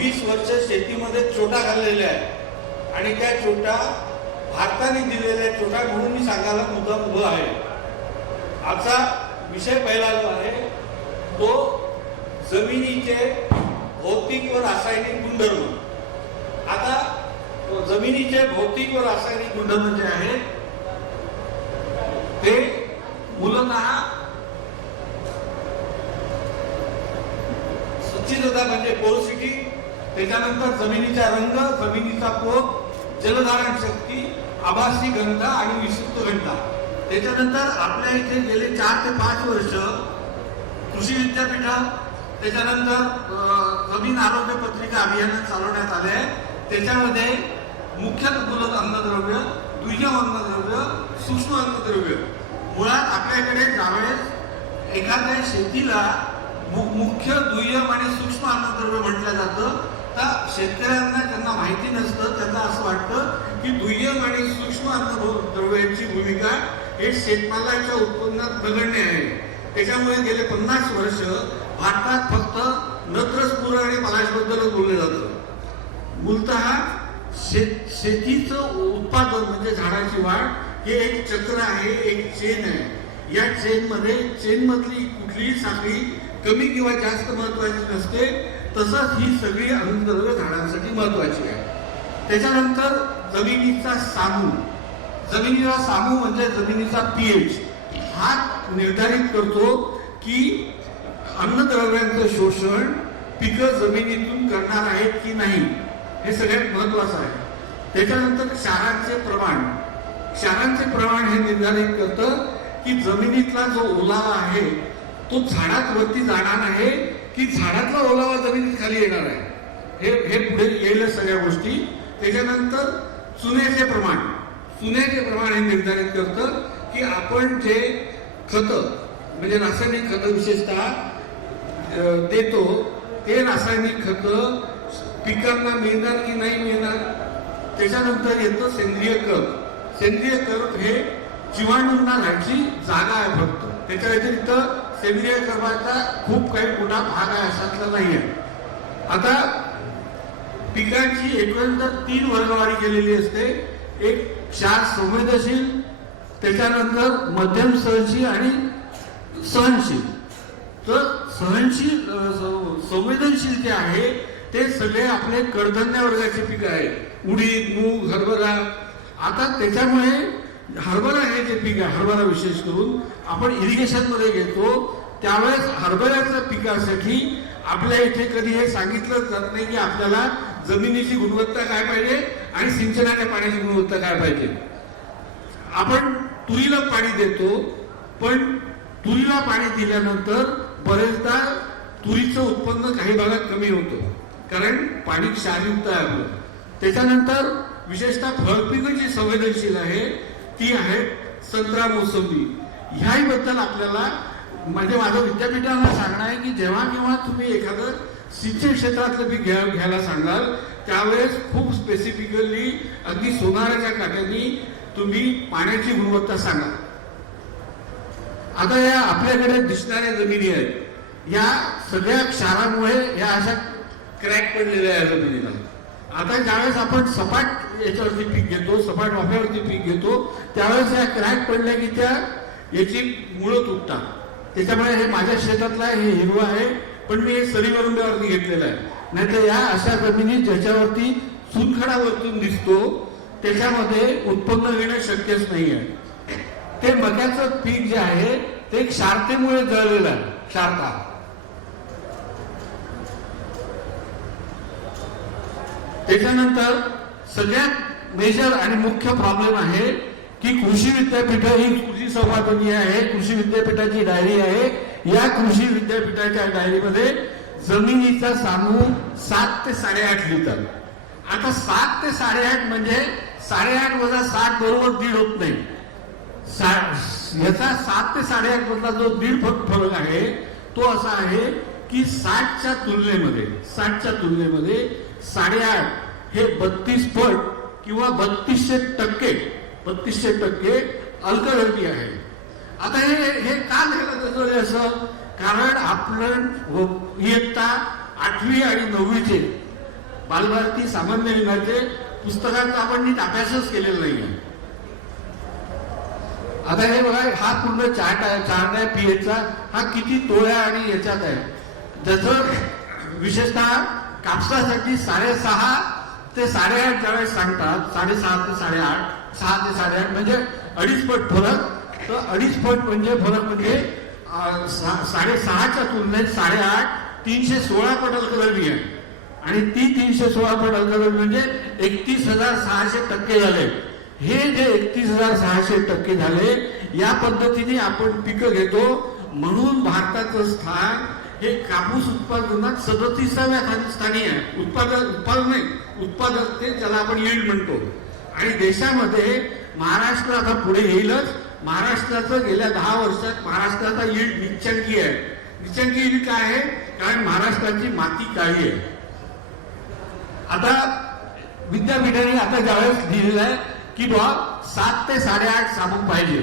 20 वर्ष शेतीमध्ये चोटा घाललेल्या आहे आणि त्या चोटा भारताने दिलेल्या चोटा म्हणून मी सांगायला मुद्दाम उभं आहे. आजचा विषय पहिला जो आहे तो जमिनीचे भौतिक व रासायनिक गुणधर्म. आता जमिनीचे भौतिक व रासायनिक गुणधर्म जे आहेत ते मूलतः स्वच्छता म्हणजे पोरोसिटी, त्याच्यानंतर जमिनीचा रंग, जमिनीचा पोत, जलधारण शक्ती, आभासी घनता आणि विषुक्त घनता. त्याच्यानंतर आपल्या इथे गेले 4 ते 5 वर्ष कृषी विद्यापीठात, त्याच्यानंतर जमीन आरोग्य पत्रिका अभियान चालवण्यात आले आहे. त्याच्यामध्ये मुख्य मूलक अन्नद्रव्य, दुय्यम अन्नद्रव्य, सूक्ष्म अन्नद्रव्य. मुळात आपल्याकडे ज्यावेळेस एखाद्या शेतीला मुख्य, दुय्यम आणि सूक्ष्म अन्नद्रव्य म्हटलं जातं तर शेतकऱ्यांना त्यांना माहिती नसतं. त्यांना असं वाटतं की दुय्यम आणि सूक्ष्म अन्नद्रव्यांची भूमिका हे शेतमालाच्या उत्पन्नात नगण्य आहे. त्याच्यामुळे गेले 50 वर्ष भारतात फक्त नत्रस्फुर आणि पलाशबद्दलच बोललं जातं. मूलतः शेतीचं उत्पादन म्हणजे झाडाची वाढ हे एक चक्र आहे, एक चेन आहे. या चेन मधली कुठलीही साखळी कमी किंवा जास्त महत्वाची नसते. तसंच ही सगळी अन्नद्रव्य झाडांसाठी महत्वाची आहे. त्याच्यानंतर जमिनीचा सामू. जमिनीचा सामू म्हणजे जमिनीचा पीएच हा निर्धारित करतो की अन्नद्रव्यांचं शोषण पिकं जमिनीतून करणार आहेत की नाही, हे सगळ्यात महत्वाचं आहे. त्याच्यानंतर क्षारांचे प्रमाण. क्षारांचे प्रमाण हे निर्धारित करतं की जमिनीतला जो ओलावा आहे तो झाडात वरती जाणार आहे की झाडातला ओलावा जमिनीत खाली येणार आहे, हे पुढे येईल सगळ्या गोष्टी. त्याच्यानंतर चुन्याचे प्रमाण. चुन्याचे प्रमाण हे निर्धारित करतं की आपण जे खतं म्हणजे रासायनिक खतं विशेषतः देतो ते रासायनिक खतं पिकांना मिळणार की नाही मिळणार. त्याच्यानंतर येतं सेंद्रिय खत. सेंद्रिय खत हे जीवाणूंना राहायची जागा आहे फक्त. त्याच्या व्यतिरिक्त सेंद्रिय खताचा खूप काही मोठा भाग आहे अशातला नाही आहे. आता पिकांची एकंदर 3 वर्गवारी केलेली असते. एक क्षार संवेदनशील, त्याच्यानंतर मध्यम सहनशील आणि सहनशील. तर संवेदनशील जे आहे ते सगळे आपले कडधान्य वर्गाचे पीक आहे, उडीद, मूग, हरभरा. आता त्याच्यामुळे हरभरा हे जे पीक आहे, हरभरा विशेष करून आपण इरिगेशन मध्ये घेतो त्यावेळेस हरभऱ्याच्या पिकासाठी आपल्या इथे कधी हे सांगितलं जात नाही की आपल्याला जमिनीची गुणवत्ता काय पाहिजे आणि सिंचनाच्या पाण्याची गुणवत्ता काय पाहिजे. आपण तुरीला पाणी देतो, पण तुरीला पाणी दिल्यानंतर बरेचदा तुरीचं उत्पन्न काही भागात कमी होतं कारण पाणी क्षारयुक्त आहे आपलं. त्याच्यानंतर विशेषतः फळपिकं जी संवेदनशील आहे ती आहे संत्रा, मोसंबी. ह्याही बद्दल आपल्याला म्हणजे माझं विद्यापीठाला सांगणं आहे की जेव्हा केव्हा तुम्ही एखादं सिंचन क्षेत्रातलं पीक घ्यायला सांगाल त्यावेळेस खूप स्पेसिफिकली अगदी सोनाराच्या काट्याने तुम्ही पाण्याची गुणवत्ता सांगा. आता या आपल्याकडे दिसणाऱ्या जमिनी आहेत, या सगळ्या क्षारामुळे या अशा क्रॅक पडलेल्या आहे जमिनीला. आता ज्यावेळेस आपण सपाट याच्यावरती पीक घेतो, सपाट वाफ्यावरती पीक घेतो त्यावेळेस या क्रॅक पडल्या की त्या याची मुळं तुटतात. त्याच्यामुळे हे माझ्या शेतातलं हे हिरवं आहे पण मी हे सरीवरुंड्यावरती घेतलेलं आहे. नाहीतर या अशा जमिनी ज्याच्यावरती चुनखडा वरतून दिसतो त्याच्यामध्ये उत्पन्न घेणं शक्यच नाही आहे. ते मक्याचं पीक जे आहे ते क्षारतेमुळे जळलेलं आहे, क्षारता. त्याच्यानंतर सगळ्यात मेजर आणि मुख्य प्रॉब्लेम आहे की कृषी विद्यापीठ ही कृषी संवादनीय आहे, कृषी विद्यापीठाची डायरी आहे. या कृषी विद्यापीठाच्या डायरीमध्ये जमिनीचा सामू 7 ते 8.5 लिहितात. आता 7 ते 8.5 म्हणजे 8.5 वजा 7 बरोबर 1.5 होत नाही. याचा 7 ते 8.5 मधला जो 1.5 फरक आहे तो असा आहे की 60च्या तुलनेमध्ये 8.5 हे 32 पट किंवा 32% अल्कधर्मी आहे. आता हे का झालं असं? कारण आपण इयत्ता 8वी आणि 9वीचे बालभारती सामान्य ज्ञानाचे पुस्तकांचा आपण नीट अभ्यासच केलेला नाही. आता हे बघा, हा पूर्ण चार्ट आहे पीएचचा. हा किती तोळ्या आणि याच्यात आहे. जसं विशेषतः कापसासाठी 6.5 ते 8.5 ज्यावेळेस सांगतात, 6.5 ते 8.5, 6 ते 8.5 म्हणजे 2.5 पट फरक. तर 2.5 पट म्हणजे फरक म्हणजे 6.5च्या तुलनेत 8.5 316 पट अल्कधर्मी आहे. आणि ती 316 पट अल्कधर्मी म्हणजे 31,600% झाले. हे जे 31,600% झाले, या पद्धतीने आपण पिकं घेतो. म्हणून भारताचं स्थान हे कापूस उत्पादनात 37व्या स्थानी आहे. उत्पादकते ज्याला आपण यील्ड म्हणतो. आणि देशामध्ये महाराष्ट्र आता पुढे येईलच. महाराष्ट्राचं गेल्या 10 वर्षात महाराष्ट्राचा यील्ड निच्चंकी आहे. निच्चंकी यील्ड काय आहे? कारण महाराष्ट्राची माती काळी आहे. आता विद्यापीठाने आता ज्यावेळेस लिहिलेलं आहे की बा 7 ते 8.5 सामूक पाहिजे.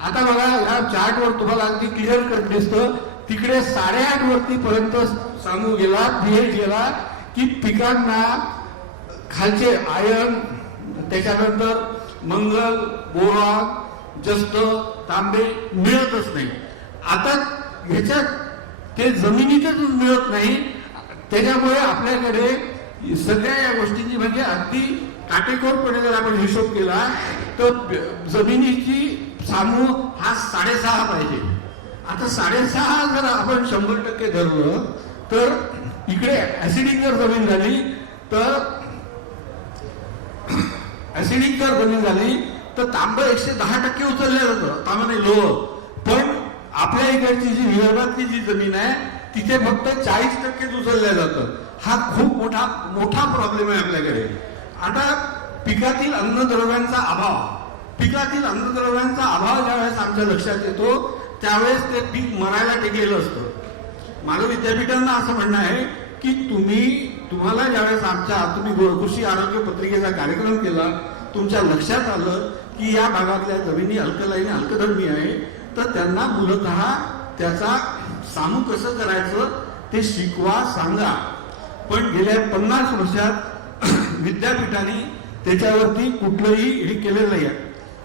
आता बघा, या चार्टवर तुम्हाला अगदी क्लिअर कट दिसतं. तिकडे 8.5 वरती पर्यंत सामू गेला, पीएच गेला की पिकांना खालचे आयर्न, त्याच्यानंतर मंगल, बोरॉन, जस्त, तांबे मिळतच नाही. आता ह्याच्यात ते जमिनीतच मिळत नाही. त्याच्यामुळे आपल्याकडे सगळ्या या गोष्टींची म्हणजे अगदी काटेकोरपणे जर आपण हिशोब केला तर जमिनीची सामू हा 6.5 पाहिजे. आता 6.5 जर आपण 100% धरलं तर इकडे ऍसिडिक जर जमीन झाली तर तांब 110% उचललं जातं. तांब नाही, लोह. पण आपल्या इकडची जी विदर्भातली जी जमीन आहे तिथे फक्त 40% उचललं जातं. हा खूप मोठा प्रॉब्लेम आहे आपल्याकडे. आता पिकातील अन्नद्रव्यांचा अभाव ज्यावेळेस आमच्या लक्षात येतो त्यावेळेस ते पीक मरायला टेकलेलं असतं. माझं विद्यापीठांना असं म्हणणं आहे की तुम्हाला ज्यावेळेस तुम्ही कृषी आरोग्य पत्रिकेचा कार्यक्रम केला, तुमच्या लक्षात आलं की या भागातल्या जमिनी अल्कधर्मी आहे, तर त्यांना मूलतः त्याचा सामू कसं करायचं ते शिकवा, सांगा. पण गेल्या 50 वर्षात विद्यापीठाने त्याच्यावरती कुठलंही हे केलेलं नाही.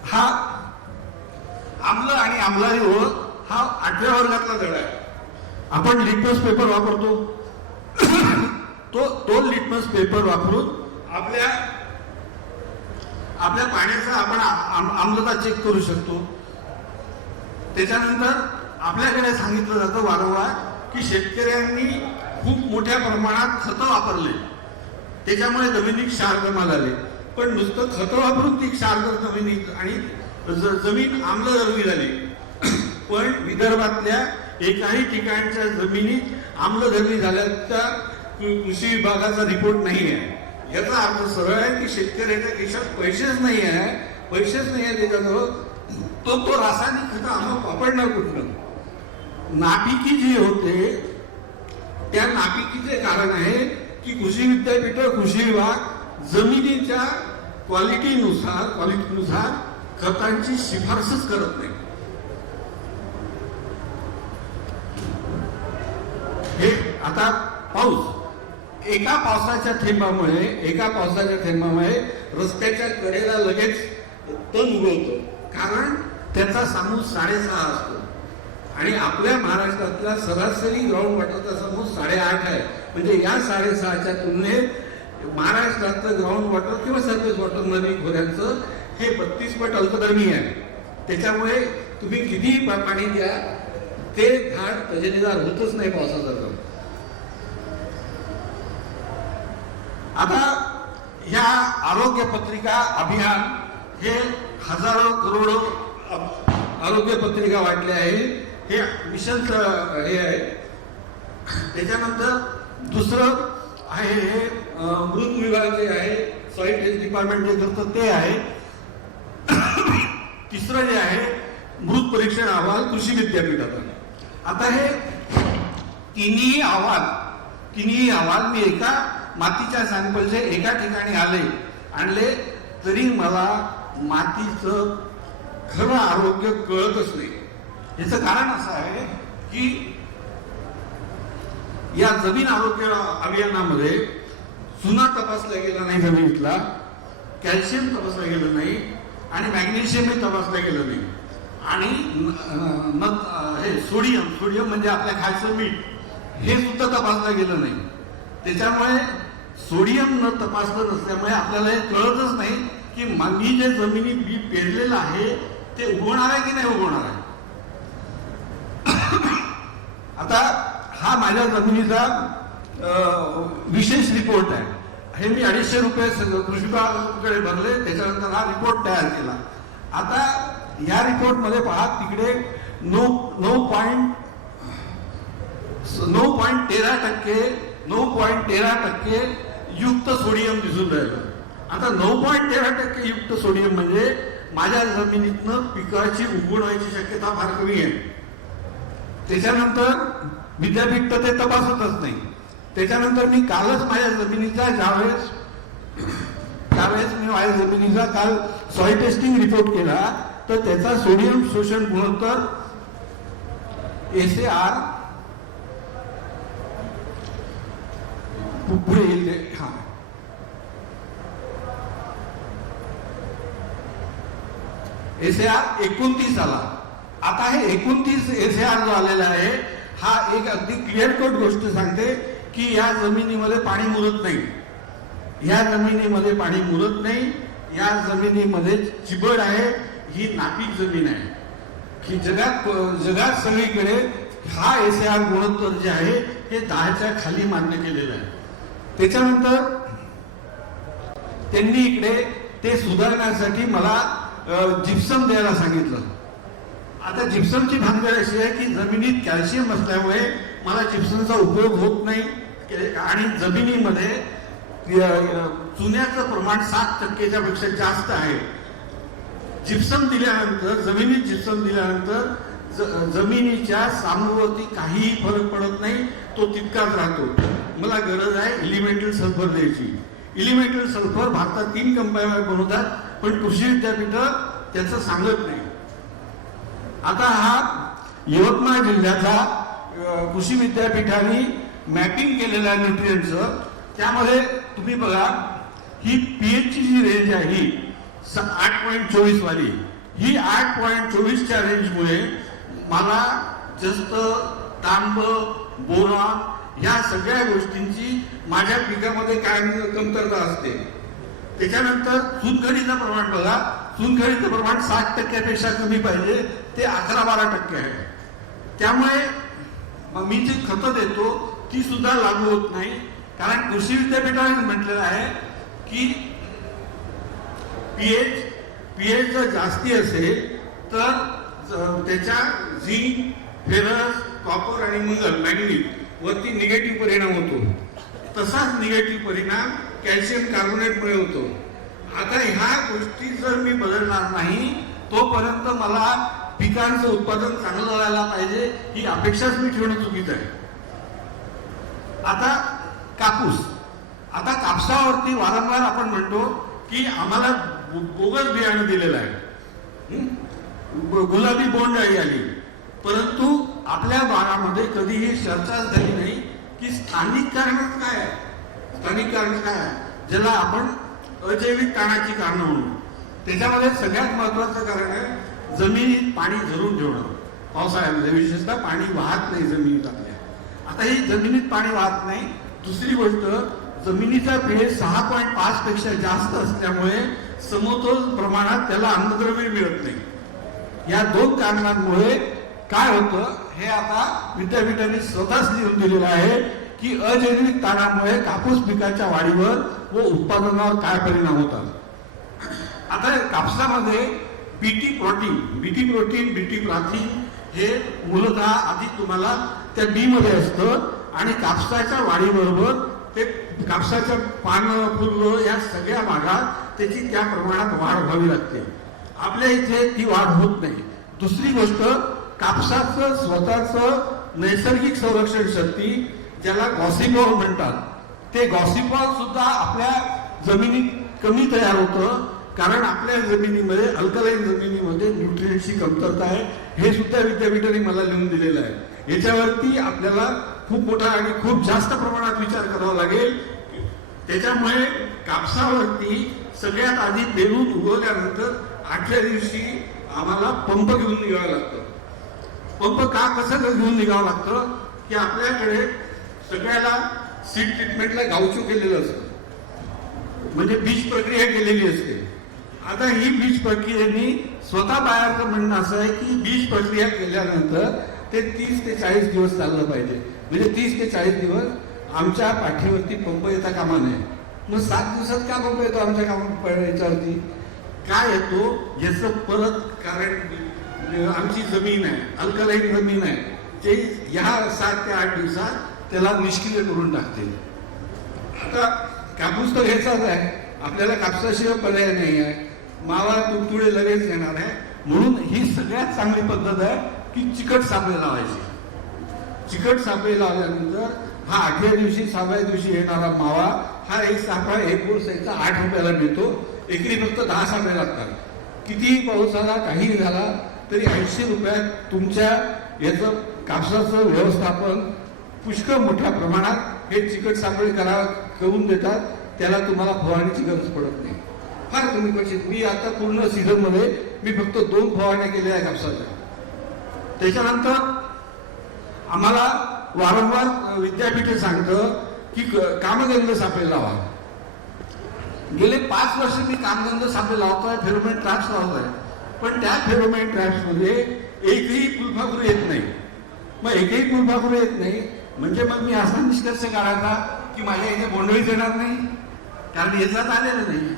हा आम्ल आणि आम्लारी ओळख हा 8व्या वर्गातला धडा आहे. आपण लिटमस पेपर वापरतो. तो लिटमस पेपर वापरून आपल्या पाण्याचा आपण आम्लता चेक करू शकतो. त्याच्यानंतर आपल्याकडे सांगितलं जातं वारंवार की शेतकऱ्यांनी खूप मोठ्या प्रमाणात खतं वापरले, त्याच्यामुळे जमिनीत क्षार जमा झाले. पण नुसतं खतं वापरून ती क्षार जमिनीत आणि जमीन आम्लधर्मी झाली. पण विदर्भातल्या एकाही ठिकाणच्या जमिनीत आम्लधर्मी झाल्याचा कृषी विभागाचा रिपोर्ट नाही आहे. याचा अर्थ सरळ आहे की शेतकऱ्याच्या खिशात पैसेच नाही आहे त्याच्याजवळ. तो रासायनिक खतं आम्हाला वापरणार कुठलं? नापिकी जी होते त्या नापिकीचे कारण आहे की कृषी विद्यापीठ, कृषी विभाग जमिनीच्या क्वालिटीनुसार खतांची शिफारसच करत नाही. हे आता एका पावसाच्या थेंबामुळे रस्त्याच्या कडेला लगेच तण उगवतो, कारण त्याचा सामू 6.5 असतो. आणि आपल्या महाराष्ट्रातला सरासरी ग्राउंड वॉटरचा समूह 8.5 आहे. म्हणजे या 6.5च्या तुलनेत महाराष्ट्रातलं ग्राउंड वॉटर किंवा सरफेस वॉटर नदी खोऱ्यांचं हे 32 पट अल्कधर्मी आहे. त्याच्यामुळे तुम्ही कितीही पाणी द्या ते झाड तजेदार होतच नाही पावसाचा. आता ह्या आरोग्य पत्रिका अभियान हे हजारो करोडो आरोग्य पत्रिका वाटल्या आहेत. हे मिशनचं हे आहे. त्याच्यानंतर दुसरं आहे हे मृत विभाग जे आहे, सॉइल टेस्ट डिपार्टमेंट जे करतं ते आहे. तिसरं जे आहे मृत परीक्षण अहवाल कृषी विद्यापीठाचा. आता हे तिन्ही अहवाल मी एका मातीच्या सॅम्पलचे एका ठिकाणी आणले तरी मला मातीचं खरं आरोग्य कळतच नाही. याचं कारण असं आहे की या जमीन आरोग्य अभियानामध्ये चुना तपासला गेला नाही जमिनीतला, कॅल्शियम तपासलं गेलं नाही आणि मॅग्नेशियमही तपासलं गेलं नाही आणि हे सोडियम म्हणजे आपल्या खायचं मीठ हे सुद्धा तपासलं गेलं नाही. त्याच्यामुळे सोडियम न तपासलं नसल्यामुळे आपल्याला हे कळतच नाही की मी जे जमिनीत बी पेरलेलं आहे ते उगवणार आहे की नाही उगवणार आहे. आता हा माझ्या जमिनीचा विशेष रिपोर्ट आहे. हे मी 250 रुपये कृषी विभागाकडे भरले, त्याच्यानंतर हा रिपोर्ट तयार केला. आता या रिपोर्ट मध्ये पहा तिकडे 9.13% युक्त सोडियम दिसून राहिलं. आता 9.13% युक्त सोडियम म्हणजे माझ्या जमिनीतनं पिकाची उगवण व्हायची शक्यता फार कमी आहे. त्याच्यानंतर विद्यापीठ तर ते तपासतच नाही. त्याच्यानंतर मी कालच माझ्या जमिनीचा ज्यावेळेस मी माझ्या जमिनीचा काल सॉइल टेस्टिंग रिपोर्ट केला तर त्याचा सोडियम शोषण गुणोत्तर SAR पुढे येईल. हा SAR 29 आला. आता हे 29 SAR जो आलेला आहे हा एक अगदी क्लिअर कट गोष्ट सांगते की या जमिनीमध्ये पाणी मुरत नाही. या जमिनीमध्ये पाणी मुरत नाही. या जमिनीमध्ये चिबड आहे. ही नापीक जमीन आहे की जगात सगळीकडे हा SAR गुणोत्तर जे आहे हे 10च्या खाली मान्य केलेलं आहे. त्याच्यानंतर त्यांनी इकडे ते सुधारण्यासाठी मला जिप्सम द्यायला सांगितलं. आता जिप्समची भानगड अशी आहे की जमिनीत कॅल्शियम असल्यामुळे मला जिप्समचा उपयोग होत नाही आणि जमिनीमध्ये चुन्याचं प्रमाण 7%च्या पेक्षा जास्त आहे. जिप्सम दिल्यानंतर जमिनीत जिप्सम दिल्यानंतर जमिनीच्या सामूभोवती काहीही फरक पडत नाही, तो तितकाच राहतो. मला गरज आहे एलिमेंटल सल्फर द्यायची. एलिमेंटल सल्फर भारतात 3 कंपन्या बनवतात पण कृषी विद्यापीठ त्याचं सांगत नाही. आता हा यवतमाळ जिल्ह्याचा कृषी विद्यापीठाने मॅपिंग केलेल्या न्यूट्रिएंटचं त्यामध्ये तुम्ही बघा ही पीएच ची जी रेंज आहे ही 8.24 वाली, ही 8.24च्या रेंजमुळे मला जस्त तांब बोरॉन या सगळ्या गोष्टींची माझ्या पिकामध्ये कायम कमतरता असते. त्याच्यानंतर चुनखडीचं प्रमाण बघा, चुनखडीचं प्रमाण 60%पेक्षा कमी पाहिजे, ते 11-12% आहे. त्यामुळे मी जी खतं देतो ती सुद्धा लागू होत नाही. कारण कृषी विद्यापीठाने म्हटलेलं आहे की पीएच जर जास्ती असेल तर त्याच्या झिंक, फेरस, कॉपर आणि मंगल मॅग्नीज वरती निगेटिव्ह परिणाम होतो. तसाच निगेटिव्ह परिणाम कॅल्शियम कार्बोनेटमुळे होतो. आता ह्या गोष्टी जर मी बदलणार नाही तोपर्यंत मला पिकांचं उत्पादन चांगलं व्हायला पाहिजे ही अपेक्षाच मी ठेवणं चुकीचं आहे. आता कापूस, आता कापसावरती वारंवार आपण म्हणतो की आम्हाला बोगस बियाणं दिलेलं आहे, गुलाबी बोंडअळी आली, परंतु आपल्या भागामध्ये कधीही चर्चा झाली नाही की स्थानिक कारण काय आहे. स्थानिक कारण काय आहे ज्याला आपण अजैविक ताणाची कारणं म्हणू. त्याच्यामध्ये सगळ्यात महत्वाचं कारण आहे जमिनीत पाणी धरून ठेवणं. पावसाळ्यामध्ये विशेषतः पाणी वाहत नाही जमिनीत आपल्या. आता ही जमिनीत पाणी वाहत नाही. दुसरी गोष्ट, जमिनीचा pH 6.5 पेक्षा जास्त असल्यामुळे समतोल प्रमाणात त्याला अन्नद्रव्य मिळत नाही. या 2 कारणांमुळे काय होतं हे आता विद्यापीठाने स्वतःच लिहून दिलेलं आहे की अजैविक ताणामुळे कापूस पिकाच्या वाढीवर व उत्पादनावर काय परिणाम होतात. आता कापसामध्ये बीटी प्रोटीन हे मूलतः आधी तुम्हाला त्या बी मध्ये असतं आणि कापसाच्या वाढीबरोबर ते कापसाच्या पानं, फुलं या सगळ्या भागात त्याची त्या प्रमाणात वाढ व्हावी लागते. आपल्या इथे ती वाढ होत नाही. दुसरी गोष्ट, कापसाचं स्वतःचं नैसर्गिक संरक्षण शक्ती ज्याला गॉसिपॉल म्हणतात, ते गॉसिपॉल सुद्धा आपल्या जमिनीत कमी तयार होतं कारण आपल्या जमिनीमध्ये अल्कलाईन जमिनीमध्ये न्यूट्रिएंटची कमतरता आहे. हे सुद्धा विद्यापीठाने मला लिहून दिलेलं आहे. याच्यावरती आपल्याला खूप मोठा आणि खूप जास्त प्रमाणात विचार करावा लागेल त्याच्यामुळे कापसावरती सगळ्यात आधी पेरून उगवल्यानंतर 8व्या दिवशी आम्हाला पंप घेऊन निघावं लागतं. पंप का कसं घेऊन निघावं लागतं की आपल्याकडे सगळ्याला सीड ट्रीटमेंटला गावचू केलेलं असतं, म्हणजे बीज प्रक्रिया केलेली असते. आता ही बीज प्रक्रियेने स्वतः बाहेरचं म्हणणं असं आहे की बीज प्रक्रिया केल्यानंतर ते 30 ते 40 दिवस चाललं पाहिजे. म्हणजे 30 ते 40 दिवस आमच्या पाठीवरती पंप येता कामा नये. मग 7 दिवसात का पंप येतो आमच्या याच्यावरती? काय येतो याचं परत कारण आमची जमीन आहे, अल्कलाईन जमीन आहे, ते ह्या 7 ते 8 दिवसात त्याला निष्क्रिय करून टाकते. आता कापूस तर घ्यायचाच आहे, आपल्याला कापसाशिवाय पर्याय नाही आहे. मावा तुडतुडे लगेच येणार आहे. म्हणून ही सगळ्यात चांगली पद्धत आहे की चिकट सापळे लावायची. चिकट सापळे लावल्यानंतर हा 8व्या दिवशी 7व्या दिवशी येणारा मावा हा एक सापळा एक गोळसाईचा 8 रुपयाला मिळतो. एकरी फक्त 10 सापळे लागतात. कितीही पाऊस आला काहीही झाला तरी 80 रुपयात तुमच्या याचं कापसाचं व्यवस्थापन पुष्कळ मोठ्या प्रमाणात हे चिकट सापळे करून देतात. त्याला तुम्हाला फवारणीची गरज पडत नाही. फार कमी क्वचित. मी आता पूर्ण सीझन मध्ये मी फक्त 2 फवारण्या केल्या आहे कापसाच्या. त्याच्यानंतर आम्हाला वारंवार विद्यापीठ सांगतं की कामगंध सापळे लावा. गेले 5 वर्ष मी कामगंध सापळे लावतोय, फेरोमेन ट्रॅप्स लावतोय, पण त्या फेरोमेन ट्रॅप्स मध्ये एकही फुलपाखरू येत नाही. मग एकही फुलपाखरू येत नाही म्हणजे मग मी असा निष्कर्ष काढायचा की माझ्या इथे बोंडळीच येणार नाही, कारण याच्यात आलेलं नाही.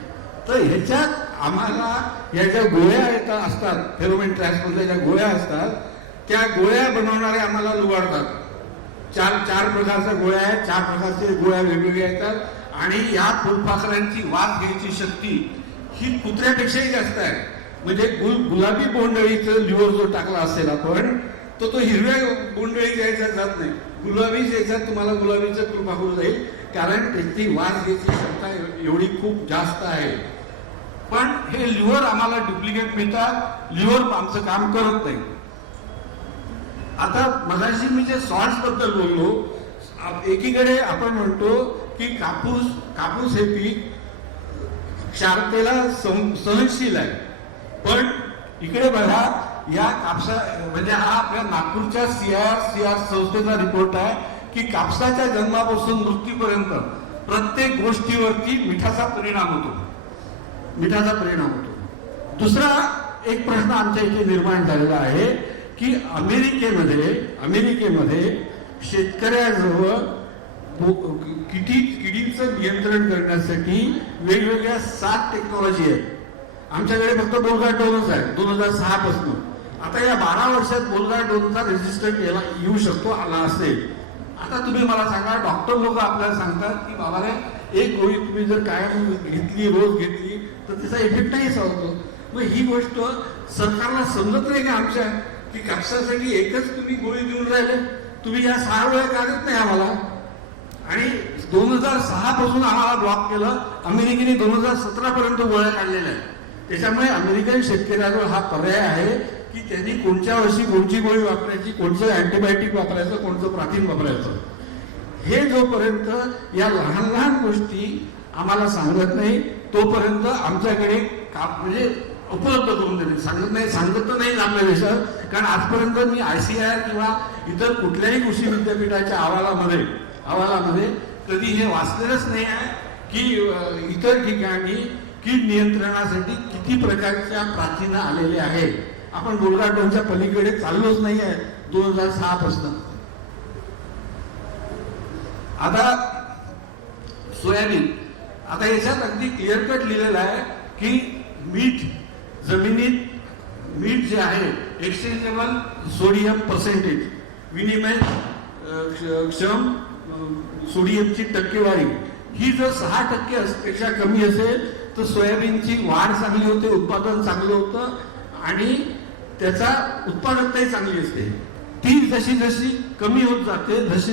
तर ह्याच्यात आम्हाला या ज्या गोळ्या येतात असतात, फेरोमेन ट्रॅप्स मधल्या ज्या गोळ्या असतात त्या गोळ्या बनवणारे आम्हाला लुबाडतात. 4 प्रकारच्या गोळ्या आहेत, 4 प्रकारचे गोळ्या वेगवेगळ्या येतात. आणि या फुलपाखरांची वास घ्यायची शक्ती ही कुत्र्यापेक्षाही जास्त आहे. म्हणजे गुलाबी बोंडळीचं लिव्हर जो टाकला असेल आपण तो हिरव्या बोंडळीच्या याच्यात जात नाही. गुलाबीच्या याच्यात तुम्हाला गुलाबीचं फुलपाखरू जाईल, कारण त्याची वास घ्यायची क्षमता एवढी खूप जास्त आहे. पण हे लिव्हर आम्हाला डुप्लिकेट मिळतात, लिव्हर आमचं काम करत नाही. आता मगाशी मी जे सॉल्ट्स बद्दल बोललो, एकीकडे आपण म्हणतो की कापूस हे पीक क्षारतेला सहनशील आहे, पण इकडे बघा या कापसा म्हणजे हा आपल्या नागपूरच्या सीआर संस्थेचा रिपोर्ट आहे की कापसाच्या जन्मापासून मृत्यूपर्यंत प्रत्येक गोष्टीवरती मिठाचा परिणाम होतो. दुसरा एक प्रश्न आमच्या इथे निर्माण झालेला आहे की अमेरिकेमध्ये शेतकऱ्याजवळ किडींचं नियंत्रण करण्यासाठी वेगवेगळ्या 7 टेक्नॉलॉजी आहेत. आमच्याकडे फक्त बोलगाड ड्रोनच आहे 2006 पासून. आता या 12 वर्षात बोलगाड ड्रोनचा रेजिस्टंट येऊ शकतो आला असेल. आता तुम्ही मला सांगा, डॉक्टर लोक आपल्याला सांगतात की बाबा रे एक गोळी तुम्ही जर कायम घेतली, रोज घेतली तर त्याचा इफेक्ट नाही होतो. मग ही गोष्ट सरकारला समजत नाही का आमच्या की कापसासाठी एकच तुम्ही गोळी देऊन राहिले, तुम्ही या 6 वेळा का देत नाही आम्हाला? आणि 2006 पासून आम्हाला ब्लॉक केलं. अमेरिकेने 2017 पर्यंत गोळ्या काढलेल्या आहेत. त्याच्यामुळे अमेरिकन शेतकऱ्याजवळ हा पर्याय आहे की त्यांनी कोणत्या वर्षी कोणती गोळी वापरायची, कोणतं अँटीबायोटिक वापरायचं, कोणतं प्राथीन वापरायचं, हे जोपर्यंत या लहान लहान गोष्टी आम्हाला सांगत नाही तोपर्यंत आमच्याकडे म्हणजे उपलब्ध करून देणे सांगत नाही आपल्या देशात. कारण आजपर्यंत मी ICAR किंवा इतर कुठल्याही कृषी विद्यापीठाच्या अहवालामध्ये कधी हे वाचलेलंच नाही आहे की इतर ठिकाणी कीड नियंत्रणासाठी किती प्रकारच्या प्राचीनं आलेल्या आहेत. आपण बोलगाड ड्रोनच्या पलीकडे चाललोच नाही आहे 2006 पासून. आता सोयाबीन, आता याच्यात अगदी क्लिअर कट लिहिलेलं आहे की जमिनीत मीठ जे आहे एक्सचेंजेबल सोडियम पर्सेंटेज, विनिमय क्षम सोडियमची टक्केवारी ही जर 6% पेक्षा कमी असेल तर सोयाबीनची वाढ चांगली होते, उत्पादन चांगलं होतं आणि त्याचा उत्पादकताही चांगली असते. ती जशी जशी कमी होत जाते तसं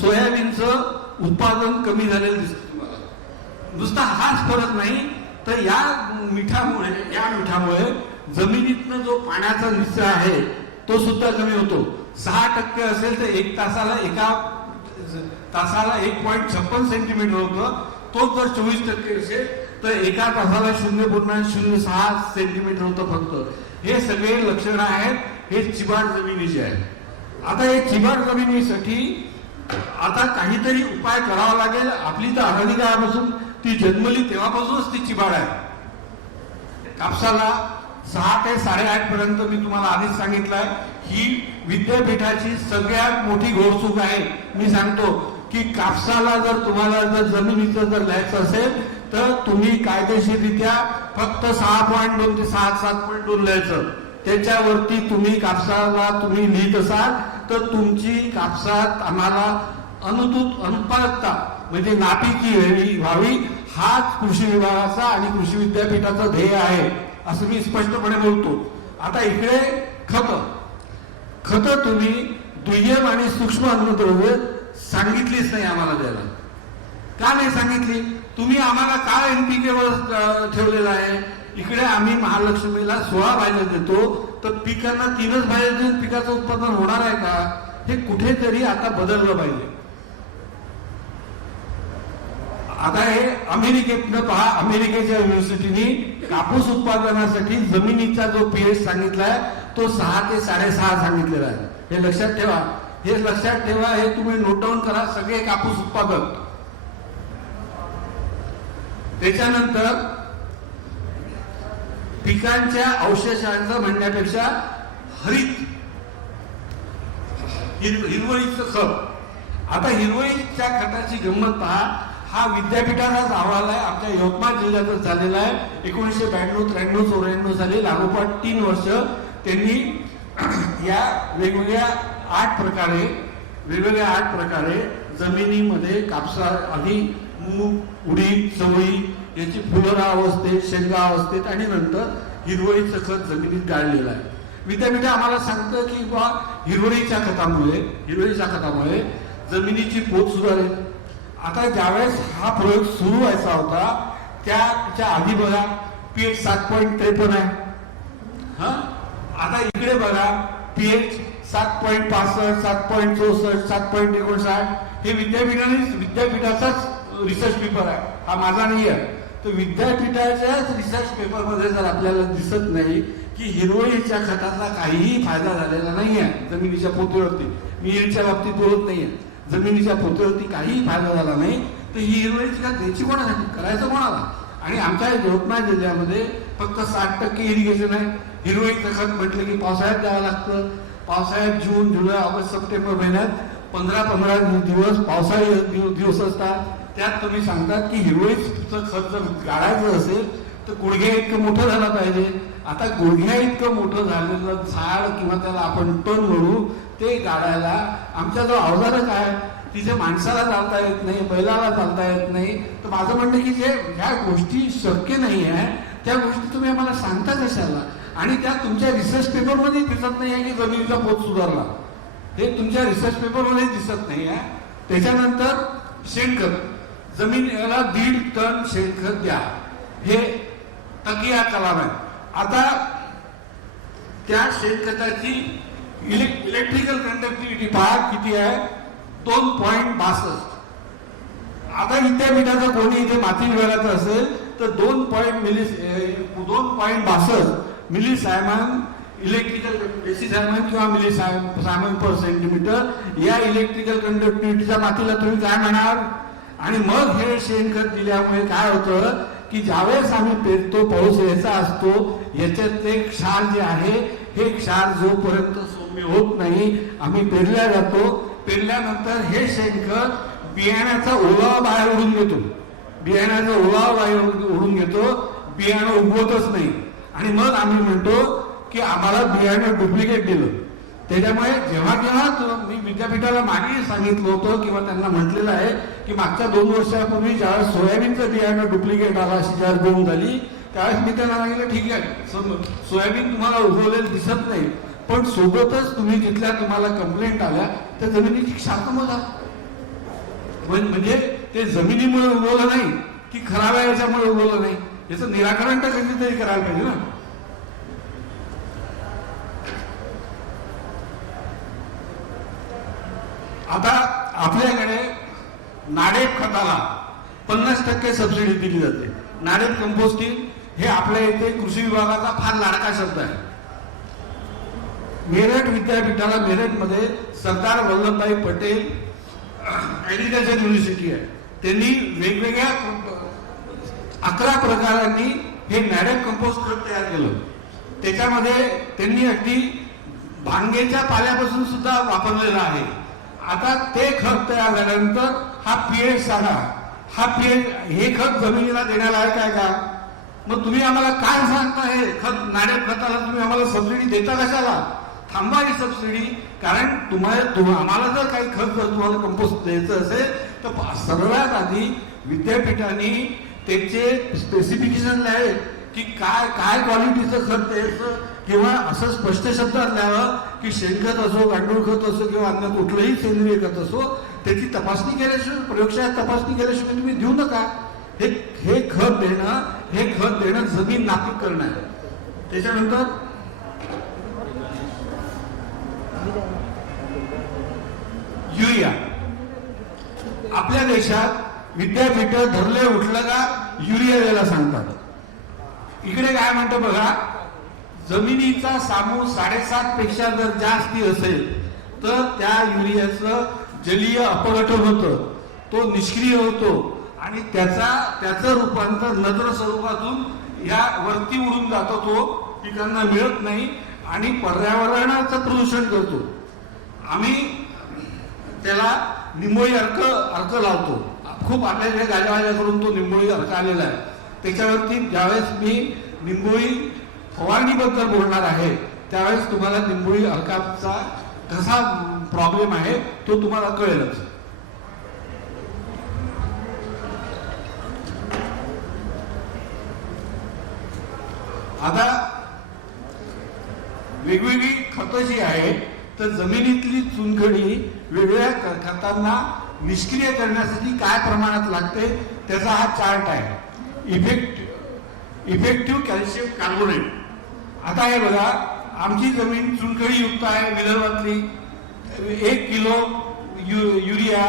सोयाबीनचं उत्पादन कमी झालेलं दिसतं तुम्हाला. नुसता हाच फरक नाही तर या मिठामुळे जमिनीतनं जो पाण्याचा निचरा आहे तो तो सुद्धा कमी होतो. 6% असेल तर एका तासाला 1.56 सेंटीमीटर होतं. तो जर 24% असेल तर एका तासाला 0.06 सेंटीमीटर होतं फक्त. हे सगळे लक्षणं आहेत हे चिबाड जमिनीचे आहेत. आता हे चिबाड जमिनीसाठी आता काहीतरी उपाय करावा लागेल. आपली तर अनादी काळापासून ती जन्मली तेव्हापासूनच ती चिबाड आहे. कापसाला 6 ते 8.5 पर्यंत मी तुम्हाला आधीच सांगितलंय ही विद्यापीठाची सगळ्यात मोठी घोडचूक आहे. मी सांगतो की कापसाला जर तुम्हाला जर जमिनीचं जर लिहायचं असेल तर तुम्ही कायदेशीररित्या फक्त 6.2 ते 7.2 लिहायचं. त्याच्यावरती तुम्ही कापसाला तुम्ही लिहित असाल तर तुमची कापसात आम्हाला अनुत्पादकता म्हणजे नापिकी व्हावी हाच कृषी विभागाचा आणि कृषी विद्यापीठाचा ध्येय आहे असं मी स्पष्टपणे बोलतो. आता इकडे खत तुम्ही दुय्यम आणि सूक्ष्म अन्नद्रव्य सांगितलीच नाही आम्हाला द्यायला. का नाही सांगितली? तुम्ही आम्हाला का NPK वर ठेवलेलं आहे? इकडे आम्ही महालक्ष्मीला 16 भाज्या देतो तर पिकांना 3च भाज्या देऊन पिकाचं उत्पादन होणार आहे का? हे कुठेतरी आता बदललं पाहिजे. आता हे अमेरिकेतनं पहा, अमेरिकेच्या युनिव्हर्सिटीनी कापूस उत्पादनासाठी जमिनीचा जो pH सांगितलाय तो 6 ते 6.5 सांगितलेला आहे. हे लक्षात ठेवा. हे तुम्ही नोट डाऊन करा सगळे कापूस उत्पादक. त्याच्यानंतर पिकांच्या अवशेषांचं म्हणण्यापेक्षा हिरवळीचं खत. आता हिरवळीच्या खताची गंमत पहा. हा विद्यापीठाचाच अहवाल आहे. आमच्या यवतमाळ जिल्ह्यातच झालेला आहे. 1992, 93, 94 साली लागोपाठ 3 वर्ष त्यांनी या वेगवेगळ्या 8 प्रकारे जमिनीमध्ये कापसा आधी मूग, उडीद, चवळी याची फुलोरा अवस्थेत, शेंगा अवस्थेत आणि नंतर हिरवळीचं खत जमिनीत गाळलेलं आहे. विद्यापीठ आम्हाला सांगतं की बा हिरवळीच्या खतामुळे जमिनीची पोत सुधारेल. आता ज्यावेळेस हा प्रयोग सुरू व्हायचा होता त्याच्या आधी बघा pH 7.53 आहे. आता इकडे बघा pH 7.65, 7.64, 7.59. हे विद्यापीठाचाच रिसर्च पेपर आहे. हा माझा नाही आहे. तर विद्यापीठाच्याच रिसर्च पेपर मध्ये जर आपल्याला दिसत नाही की हिरवळीच्या खताचा काहीही फायदा झालेला नाही आहे जमिनीच्या पोतेवरती. मी हिरच्या बाबतीत बोलत नाहीये. जमिनीच्या पोतेवरती काहीही फायदा झाला नाही तर ही हिरवळीची खत द्यायची कोणासाठी? करायचं कोणाला? आणि आमच्या यवतमाळ जिल्ह्यामध्ये फक्त 60% इरिगेशन आहे. हिरवळीचं खत म्हटलं की पावसाळ्यात द्यावं लागतं. पावसाळ्यात जून, जुलै, ऑगस्ट, सप्टेंबर महिन्यात 15 दिवस पावसाळी दिवस असतात. त्यात तुम्ही सांगतात की हिरवळीचं खत जर गाळायचं असेल तर गुडघ्या इतकं मोठं झालं पाहिजे. आता गुडघ्या इतकं मोठं झालेलं झाड किंवा त्याला आपण तण म्हणू ते गाळायला आमच्या जो अवजारच आहे तिथे माणसाला चालता येत नाही, बैलाला चालता येत नाही. तर माझं म्हणणं की जे ह्या गोष्टी शक्य नाही आहे त्या गोष्टी तुम्ही आम्हाला सांगता कशाला? आणि त्या तुमच्या रिसर्च पेपरमध्ये दिसत नाही आहे की जमिनीचा पोत सुधारला. हे तुमच्या रिसर्च पेपरमध्ये दिसत नाही आहे. त्याच्यानंतर शेणखत. जमिनीला 1.5 टन शेणखत द्या हे तकिया कलाम आहे. आता त्या शेणखताची इलेक्ट्रिकल कंडक्टिव्हिटी पहा किती आहे? 2.62. आता विद्यापीठाचा कोणी इथे माती विभागाचा असेल तर 2.62 मिली सायमन इलेक्ट्रिकल डेसिसायमन किंवा मिली सायमन पर सेंटीमीटर या इलेक्ट्रिकल कंडक्टिव्हिटीच्या मातीला तुम्ही काय म्हणाल? आणि मग हे शेणखत दिल्यामुळे काय होतं की ज्यावेळेस आम्ही पेरतो पाऊस यायचा असतो याच्यातले क्षार जे आहे हे क्षार जोपर्यंत सौम्य होत नाही आम्ही पेरल्या जातो. पेरल्यानंतर हे शेणखत बियाण्याचा ओलावा बाहेर ओढून घेतो. बियाणं उगवतच नाही. आणि मग आम्ही म्हणतो की आम्हाला बियाणं डुप्लिकेट दिलं. त्याच्यामुळे जेव्हा मी विद्यापीठाला मागे सांगितलं होतं किंवा त्यांना म्हटलेलं आहे की मागच्या 2 वर्षापूर्वी ज्यावेळेस सोयाबीनचं बियाणं डुप्लिकेट आला अशी ज्यावेळेस बोंब झाली त्यावेळेस मी त्यांना सांगितलं ठीक आहे सोयाबीन तुम्हाला उगवलेलं दिसत नाही पण सोबतच तुम्ही जिथल्या तुम्हाला कंप्लेंट आल्या त्या जमिनीची क्षार मोजा. म्हणजे ते जमिनीमुळे उगवलं नाही की खराब आहे याच्यामुळे उगवलं नाही याचं निराकरण तर कधीतरी करायला पाहिजे ना. आता आपल्याकडे नाडेप खताला 50% सबसिडी दिली जाते. नाडेप कंपोस्टिंग हे आपल्या इथे कृषी विभागाचा फार लाडका शब्द आहे. मेरठ विद्यापीठाला मेरठमध्ये सरदार वल्लभभाई पटेल ऍग्रिकल्चर युनिव्हर्सिटी आहे. त्यांनी वेगवेगळ्या 11 प्रकारांनी हे नाडेप कंपोस्ट खत तयार केलं. त्याच्यामध्ये त्यांनी अगदी भांगेच्या पाल्यापासून सुद्धा वापरलेलं आहे. आता ते खत तयार झाल्यानंतर हा पीएच सांगा, हा पीएच हे खत जमिनीला देण्यालायक आहे का? मग तुम्ही आम्हाला काय सांगता हे खत नाडेप खताला तुम्ही आम्हाला सबसिडी देता कशाला? थांबवा ही सबसिडी. कारण आम्हाला जर काही खत जर तुम्हाला कंपोस्ट द्यायचं असेल तर सर्वात आधी विद्यापीठांनी त्याचे स्पेसिफिकेशन लिहावे की काय काय क्वालिटीचं खत द्यायचं, किंवा असं स्पष्ट शब्दात लिहावं की शेणखत असो, गांडूळ खत असो किंवा अन्य कुठलंही सेंद्रिय खत असो, त्याची तपासणी केल्याशिवाय, प्रयोगशाळेत तपासणी केल्याशिवाय तुम्ही देऊ नका. हे खत देणं जमीन नापीक करणं आहे. त्याच्यानंतर युरिया. आपल्या देशात विद्यापीठ धरले उठलं का युरिया द्यायला सांगतात. इकडे काय म्हणतं बघा, जमिनीचा सामू 7.5 पेक्षा जर जास्ती असेल तर त्या युरियाचं जलीय अपघटन होतं, तो निष्क्रिय होतो आणि त्याचं रूपांतर नत्र स्वरूपातून या वरती उडून जातो, तो पिकांना मिळत नाही आणि पर्यावरणाचं प्रदूषण करतो. आम्ही त्याला निंबोळी अर्क लावतो. खूप आपल्याकडे गाजावाजा करून तो निंबोळी अर्क आलेला आहे. त्याच्यावरती ज्यावेळेस मी निंबोळी फवारणीबद्दल बोलणार आहे त्यावेळेस तुम्हाला निंबोळी अर्काचा कसा प्रॉब्लेम आहे तो तुम्हाला कळेलच. आता वेगवेगळी खतं जी आहे तर जमिनीतली चुनखडी वेगवेगळ्या खतांना निष्क्रिय करण्यासाठी काय प्रमाणात लागते त्याचा हा चार्ट आहे. Effective calcium carbonate. आता हे बघा, आमची जमीन चुनखडी युक्त आहे विदर्भातली. 1 किलो युरिया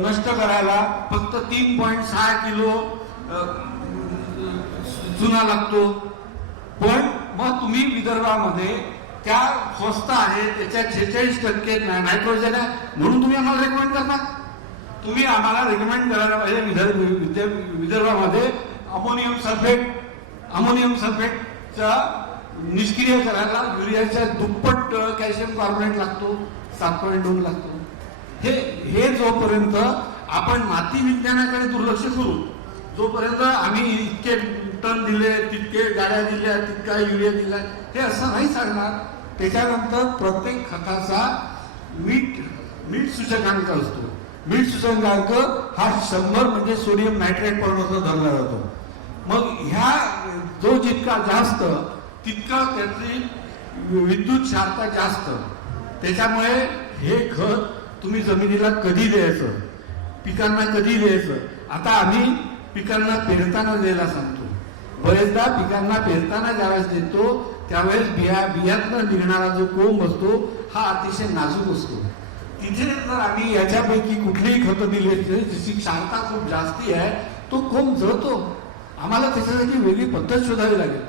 नष्ट करायला फक्त 3.6 किलो चुना लागतो. पण मग तुम्ही विदर्भामध्ये त्या स्वस्त आहे त्याच्यात 46% नायट्रोजन आहे म्हणून तुम्ही आम्हाला रेकमेंड करता. तुम्ही आम्हाला रेकमेंड करायला पाहिजे विदर्भामध्ये अमोनियम सल्फेटचा निष्क्रिय करायला युरियाच्या दुप्पट कॅल्शियम कार्बोनेट लागतो, 7.2 लागतो. हे जोपर्यंत आपण माती विज्ञानाकडे दुर्लक्ष करू, जोपर्यंत आम्ही इतके टन दिले, तितके गाड्या दिल्या, तितका युरिया दिला, हे असं नाही सांगणार. त्याच्यानंतर प्रत्येक खताचा मीठ सूचकांक असतो. मीठ सूचकांक हा 100 म्हणजे सोडियम नायट्रेट पर्यंत धरला जातो. मग ह्या जो जितका जास्त तितका त्याची विद्युत क्षारता जास्त. त्याच्यामुळे हे खत तुम्ही जमिनीला कधी द्यायचं, पिकांना कधी द्यायचं. आता आम्ही पिकांना पेरताना द्यायला सांगतो. बरेचदा पिकांना पेरताना ज्यावेळेस देतो त्यावेळेस बियातनं निघणारा जो कोंब असतो हा अतिशय नाजूक असतो. तिथे जर आम्ही याच्यापैकी कुठलीही खतं दिली ज्याची क्षारता खूप जास्ती आहे तो कोंब जळतो. आम्हाला त्याच्यासाठी वेगळी पद्धत शोधावी लागेल,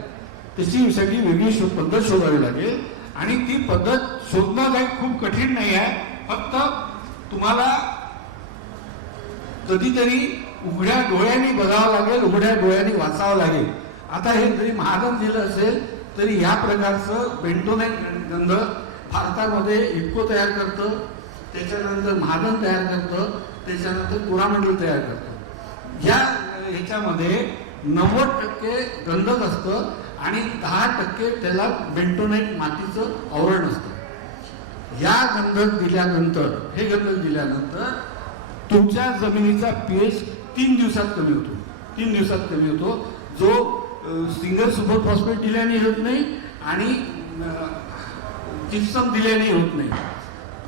त्याच्यासाठी वेगळी पद्धत शोधावी लागेल. आणि ती पद्धत शोधणं काही खूप कठीण नाही आहे. फक्त तुम्हाला कधीतरी उघड्या डोळ्यांनी बघावं लागेल, उघड्या डोळ्यांनी वाचावं लागेल. आता हे जरी महागन दिलं असेल तरी या प्रकारचं बेंटोनाइट गंध भारतामध्ये इफको तयार करतं, त्याच्यानंतर महागन तयार करतं, त्याच्यानंतर कोरामंडल तयार करतं. या ह्याच्यामध्ये 90% गंधक असतं आणि 10% त्याला बेंटोनाइट मातीचं आवरण असतं. या गंधक दिल्यानंतर, हे गंधक दिल्यानंतर तुमच्या जमिनीचा पीएच 3 दिवसात कमी होतो. 3 दिवसात कमी होतो, जो सिंगल सुपर फॉस्फेट दिल्याने होत नाही आणि जिप्सम दिल्याने होत नाही.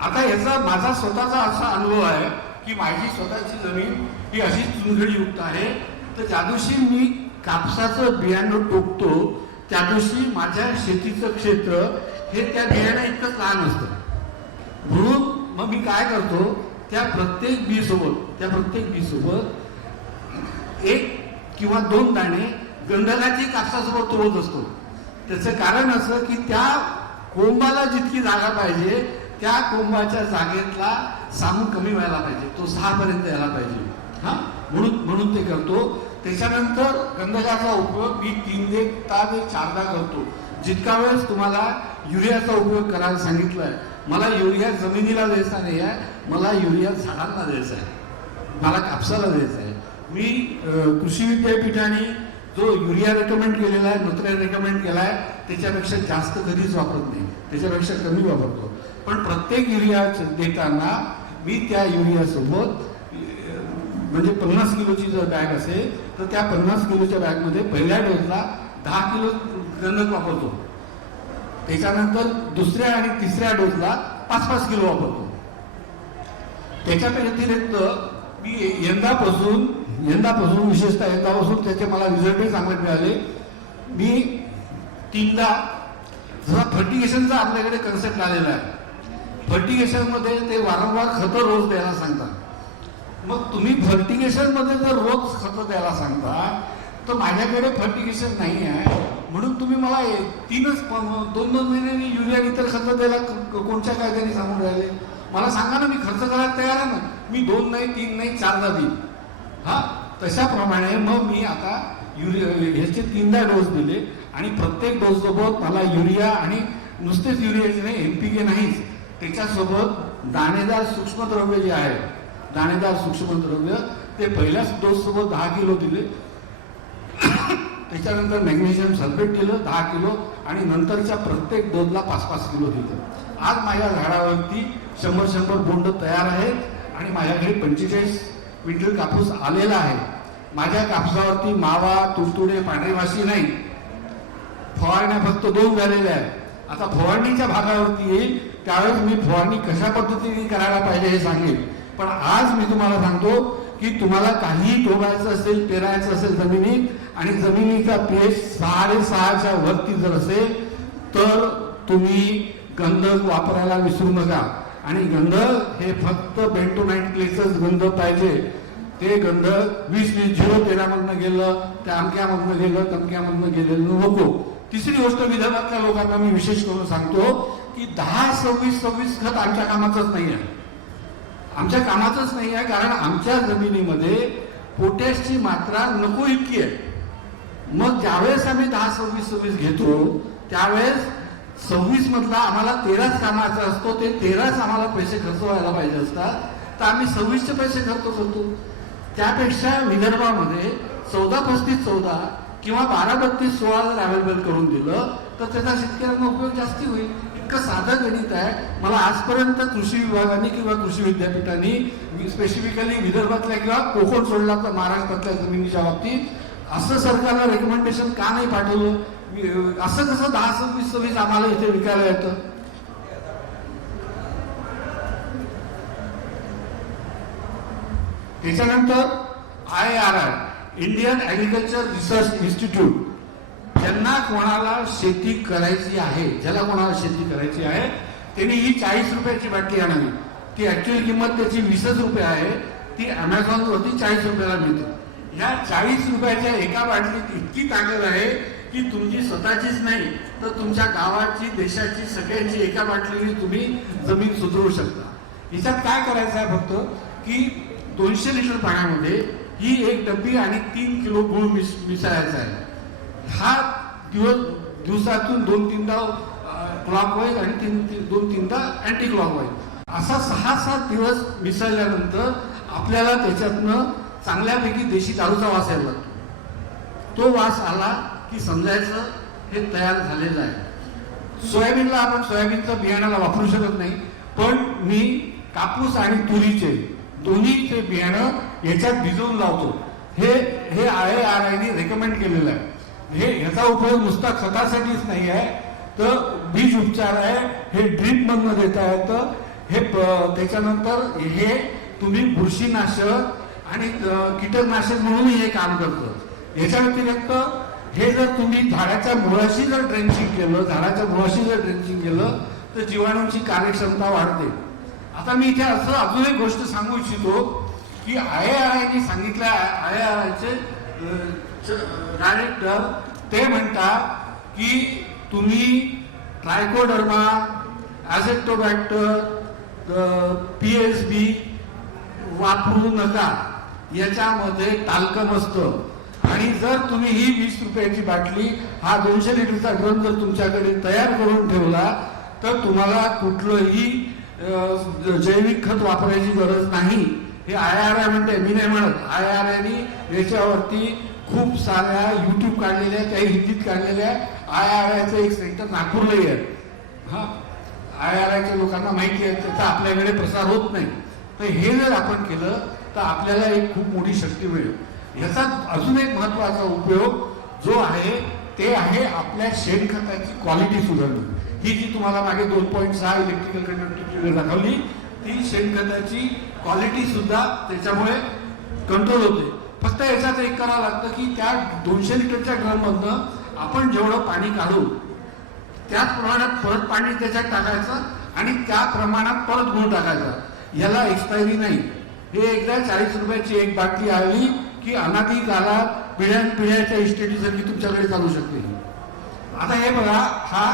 आता याचा माझा स्वतःचा असा अनुभव आहे की माझी स्वतःची जमीन ही अशी चुनखडीयुक्त आहे. तर ज्या दिवशी मी कापसाचं बियाणं टोकतो त्या दिवशी माझ्या शेतीचं क्षेत्र हे त्या बियाणं इतकंच लहान असतं. म्हणून मग मी काय करतो, त्या प्रत्येक बी सोबत एक किंवा 2 दाणे गंधकाची कापसासोबत तोडत असतो. त्याचं कारण असं की त्या कोंबाला जितकी जागा पाहिजे त्या कोंबाच्या जागेतला सामू कमी व्हायला पाहिजे, तो 6 पर्यंत यायला पाहिजे. हा, म्हणून ते करतो. त्याच्यानंतर गंधकाचा उपयोग मी 3दा ते 4दा करतो. जितका वेळेस तुम्हाला युरियाचा उपयोग करायला सांगितलाय, मला युरिया जमिनीला द्यायचा नाही आहे, मला युरिया झाडांना द्यायचा आहे, मला कापसाला द्यायचा आहे. मी कृषी विद्यापीठाने जो युरिया रेकमेंड केलेला आहे, नत्र रेकमेंड केला आहे, त्याच्यापेक्षा जास्त कधीच वापरत नाही, त्याच्यापेक्षा कमी वापरतो. पण प्रत्येक युरिया देताना मी त्या युरियासोबत म्हणजे 50 किलोची जर बॅग असेल तर त्या 50 किलोच्या बॅगमध्ये पहिल्या डोसला 10 किलो गंधक वापरतो. त्याच्यानंतर दुसऱ्या आणि तिसऱ्या डोसला 5-5 किलो वापरतो. त्याच्या व्यतिरिक्त मी यंदापासून विशेषतः यंदापासून त्याचे मला रिझल्टही चांगले मिळाले. मी 3दा जसा फर्टिगेशनचा आपल्याकडे कन्सेप्ट आलेला आहे. फर्टिगेशनमध्ये ते वारंवार खतं रोज द्यायला सांगतात. मग तुम्ही फर्टिगेशनमध्ये जर रोज खतं द्यायला सांगता तर माझ्याकडे फर्टिगेशन नाही आहे, म्हणून तुम्ही मला 2-2 महिन्यांनी युरिया इतर खतं द्यायला कोणत्या कायद्याने सांगून राहिले? मला सांगा ना, मी खर्च करायला तयार आहे ना. मी 2 नाही, 3 नाही, 4दा देईन. हा, तशाप्रमाणे मग मी आता ह्याचे 3दा डोस दिले आणि प्रत्येक डोस सोबत मला युरिया आणि नुसतेच युरियाचे नाही, NPK नाहीच, त्याच्यासोबत दाणेदार सूक्ष्मद्रव्य जे आहे, दाणेदार सूक्ष्मद्रव्य ते पहिल्याच डोस सोबत 10 किलो दिले. त्याच्यानंतर मॅग्नेशियम सल्फेट दिलं 10 किलो आणि नंतरच्या प्रत्येक डोसला 5-5 किलो दिलं. आज माझ्या झाडावरती 100 बोंड तयार आहेत आणि माझ्याकडे 45 क्विंटल कापूस आलेला आहे. माझ्या कापसावरती मावा, तुडतुडे, पांढरे माशी नाही. फवारण्या फक्त 2 झालेल्या आहेत. आता फवारणीच्या भागावरती येईल त्यावेळेस मी फवारणी कशा पद्धतीने करायला पाहिजे हे सांगेल. पण आज मी तुम्हाला सांगतो की तुम्हाला काही ठोकायचं असेल, पेरायचं असेल जमिनीत आणि जमिनीचा पीएच 6.5च्या वरती जर असेल तर तुम्ही गंधक वापरायला विसरू नका. आणि गंधक हे फक्त बेंटोनाइट क्लेचंच गंधक पाहिजे. ते गंधक 20-0-13 मधनं गेलं, त्या अमक्यामधनं गेलं, तमक्यामधनं गेलेलं नको. तिसरी गोष्ट विदर्भातल्या लोकांना मी विशेष करून सांगतो की 10-26-26 खत आमच्या कामाचंच नाही आहे. आमच्या कामाचंच नाही आहे, कारण आमच्या जमिनीमध्ये पोटॅशची मात्रा नको इतकी आहे. मग ज्यावेळेस आम्ही 10-26-26 घेतो त्यावेळेस 26 मधला आम्हाला 13च कामाचा असतो. ते 13च आम्हाला पैसे खर्च व्हायला पाहिजे असतात, तर आम्ही 26चे पैसे खर्च करतो. त्यापेक्षा विदर्भामध्ये 14-35-14 किंवा 12-32-16 जर अवेलेबल करून दिलं तर त्याचा शेतकऱ्यांना उपयोग जास्ती होईल. इतकं साधं गणित आहे. मला आजपर्यंत कृषी विभागाने किंवा कृषी विद्यापीठाने स्पेसिफिकली विदर्भातल्या किंवा कोकण सोडला तर महाराष्ट्रातल्या जमिनीच्या बाबतीत असं सरकारला रेकमेंडेशन का नाही पाठवलं? असं कसं 10-26-26 आम्हाला इथे विकायला येतं? त्याच्यानंतर IARI, Indian agriculture research institute, ज्यांना कोणाला शेती करायची आहे, ज्याला कोणाला शेती करायची आहे त्यांनी ही 40 रुपयाची बाटली आणावी. ती ऍक्च्युअल किंमत त्याची 20 रुपये आहे. ती अमेझॉनवरती 40 रुपयाला मिळते. ह्या 40 रुपयाच्या एका बाटलीत इतकी ताकद आहे की तुमची स्वतःचीच नाही तर तुमच्या गावाची, देशाची, सगळ्यांची एका बाटलीने तुम्ही जमीन सुधारू शकता. हिच्यात काय करायचं आहे फक्त की 200 लिटर पाण्यामध्ये ही एक डब्बी आणि 3 किलो गुळ मिसळायचा आहे. हा दिवसातून 2-3दा क्लॉकवाईज आणि 2-3दा अँटी क्लॉकवाईज असा 6-7 दिवस मिसळल्यानंतर आपल्याला त्याच्यातनं चांगल्यापैकी देशी दारूचा वास यायला लागतो. तो वास आला की समजायचं हे तयार झालेलं आहे. सोयाबीनला आपण सोयाबीनचं बियाणाला वापरू शकत नाही, पण मी कापूस आणि तुरीचे दोन्हीचे बियाणं याच्यात भिजवून लावतो. हे IARI रेकमेंड केलेलं आहे. ह्याचा उपयोग नुसता खतासाठीच नाही आहे तर बीज उपचार आहे, हे ड्रीप मधनं देता येतं. हे त्याच्यानंतर हे तुम्ही बुरशीनाशक आणि कीटकनाशक म्हणून हे काम करतं. याच्या व्यतिरिक्त हे जर तुम्ही झाडाच्या मुळाशी जर ड्रेंचिंग केलं तर जीवाणूंची कार्यक्षमता वाढते आता मी इथे असं अजून एक गोष्ट सांगू इच्छितो की IARAने सांगितलं, IARAचे डायरेक्टर ते म्हणतात की तुम्ही ट्रायकोडर्मा, ॲझेक्टोबॅक्टर, PSB वापरू नका, याच्यामध्ये टाल्कम असतं. आणि जर तुम्ही ही 20 रुपयाची बाटली, हा 200 लिटरचा ड्रम जर तुमच्याकडे तयार करून ठेवला तर तुम्हाला कुठलंही जैविक खत वापरायची गरज नाही. हे IARA म्हणते, मी नाही म्हणत. IARAने याच्यावरती खूप साऱ्या YouTube काढलेल्या, काही हिंदीत काढलेल्या. IARAचं एक सेंटर नागपूरलाही आहे. हा, IARAच्या लोकांना माहिती आहे, त्याचा आपल्याकडे प्रसार होत नाही. तर हे जर आपण केलं तर आपल्याला एक खूप मोठी शक्ती मिळेल. याचा अजून एक महत्वाचा उपयोग जो आहे ते आहे आपल्या शेणखताची क्वालिटी सुधारणं. ही जी तुम्हाला मागे 2.6 इलेक्ट्रिकल कंडक्टिव्हिटी दाखवली, ती शेणखताची क्वालिटी सुद्धा त्याच्यामुळे कंट्रोल होते. फक्त याच्यात एक करावं लागतं की त्या 200 लिटरच्या ड्रममधनं आपण जेवढं पाणी काढू त्याच प्रमाणात परत पाणी त्याच्यात टाकायचं आणि त्या प्रमाणात परत गुळ टाकायचा. याला एक्सपायरी नाही. हे एकदा 40 रुपयाची एक बाटली आली की अनादी काळात पिढ्याच्या इस्टेटीसारखी तुमच्याकडे चालू शकते. आता हे बघा, हा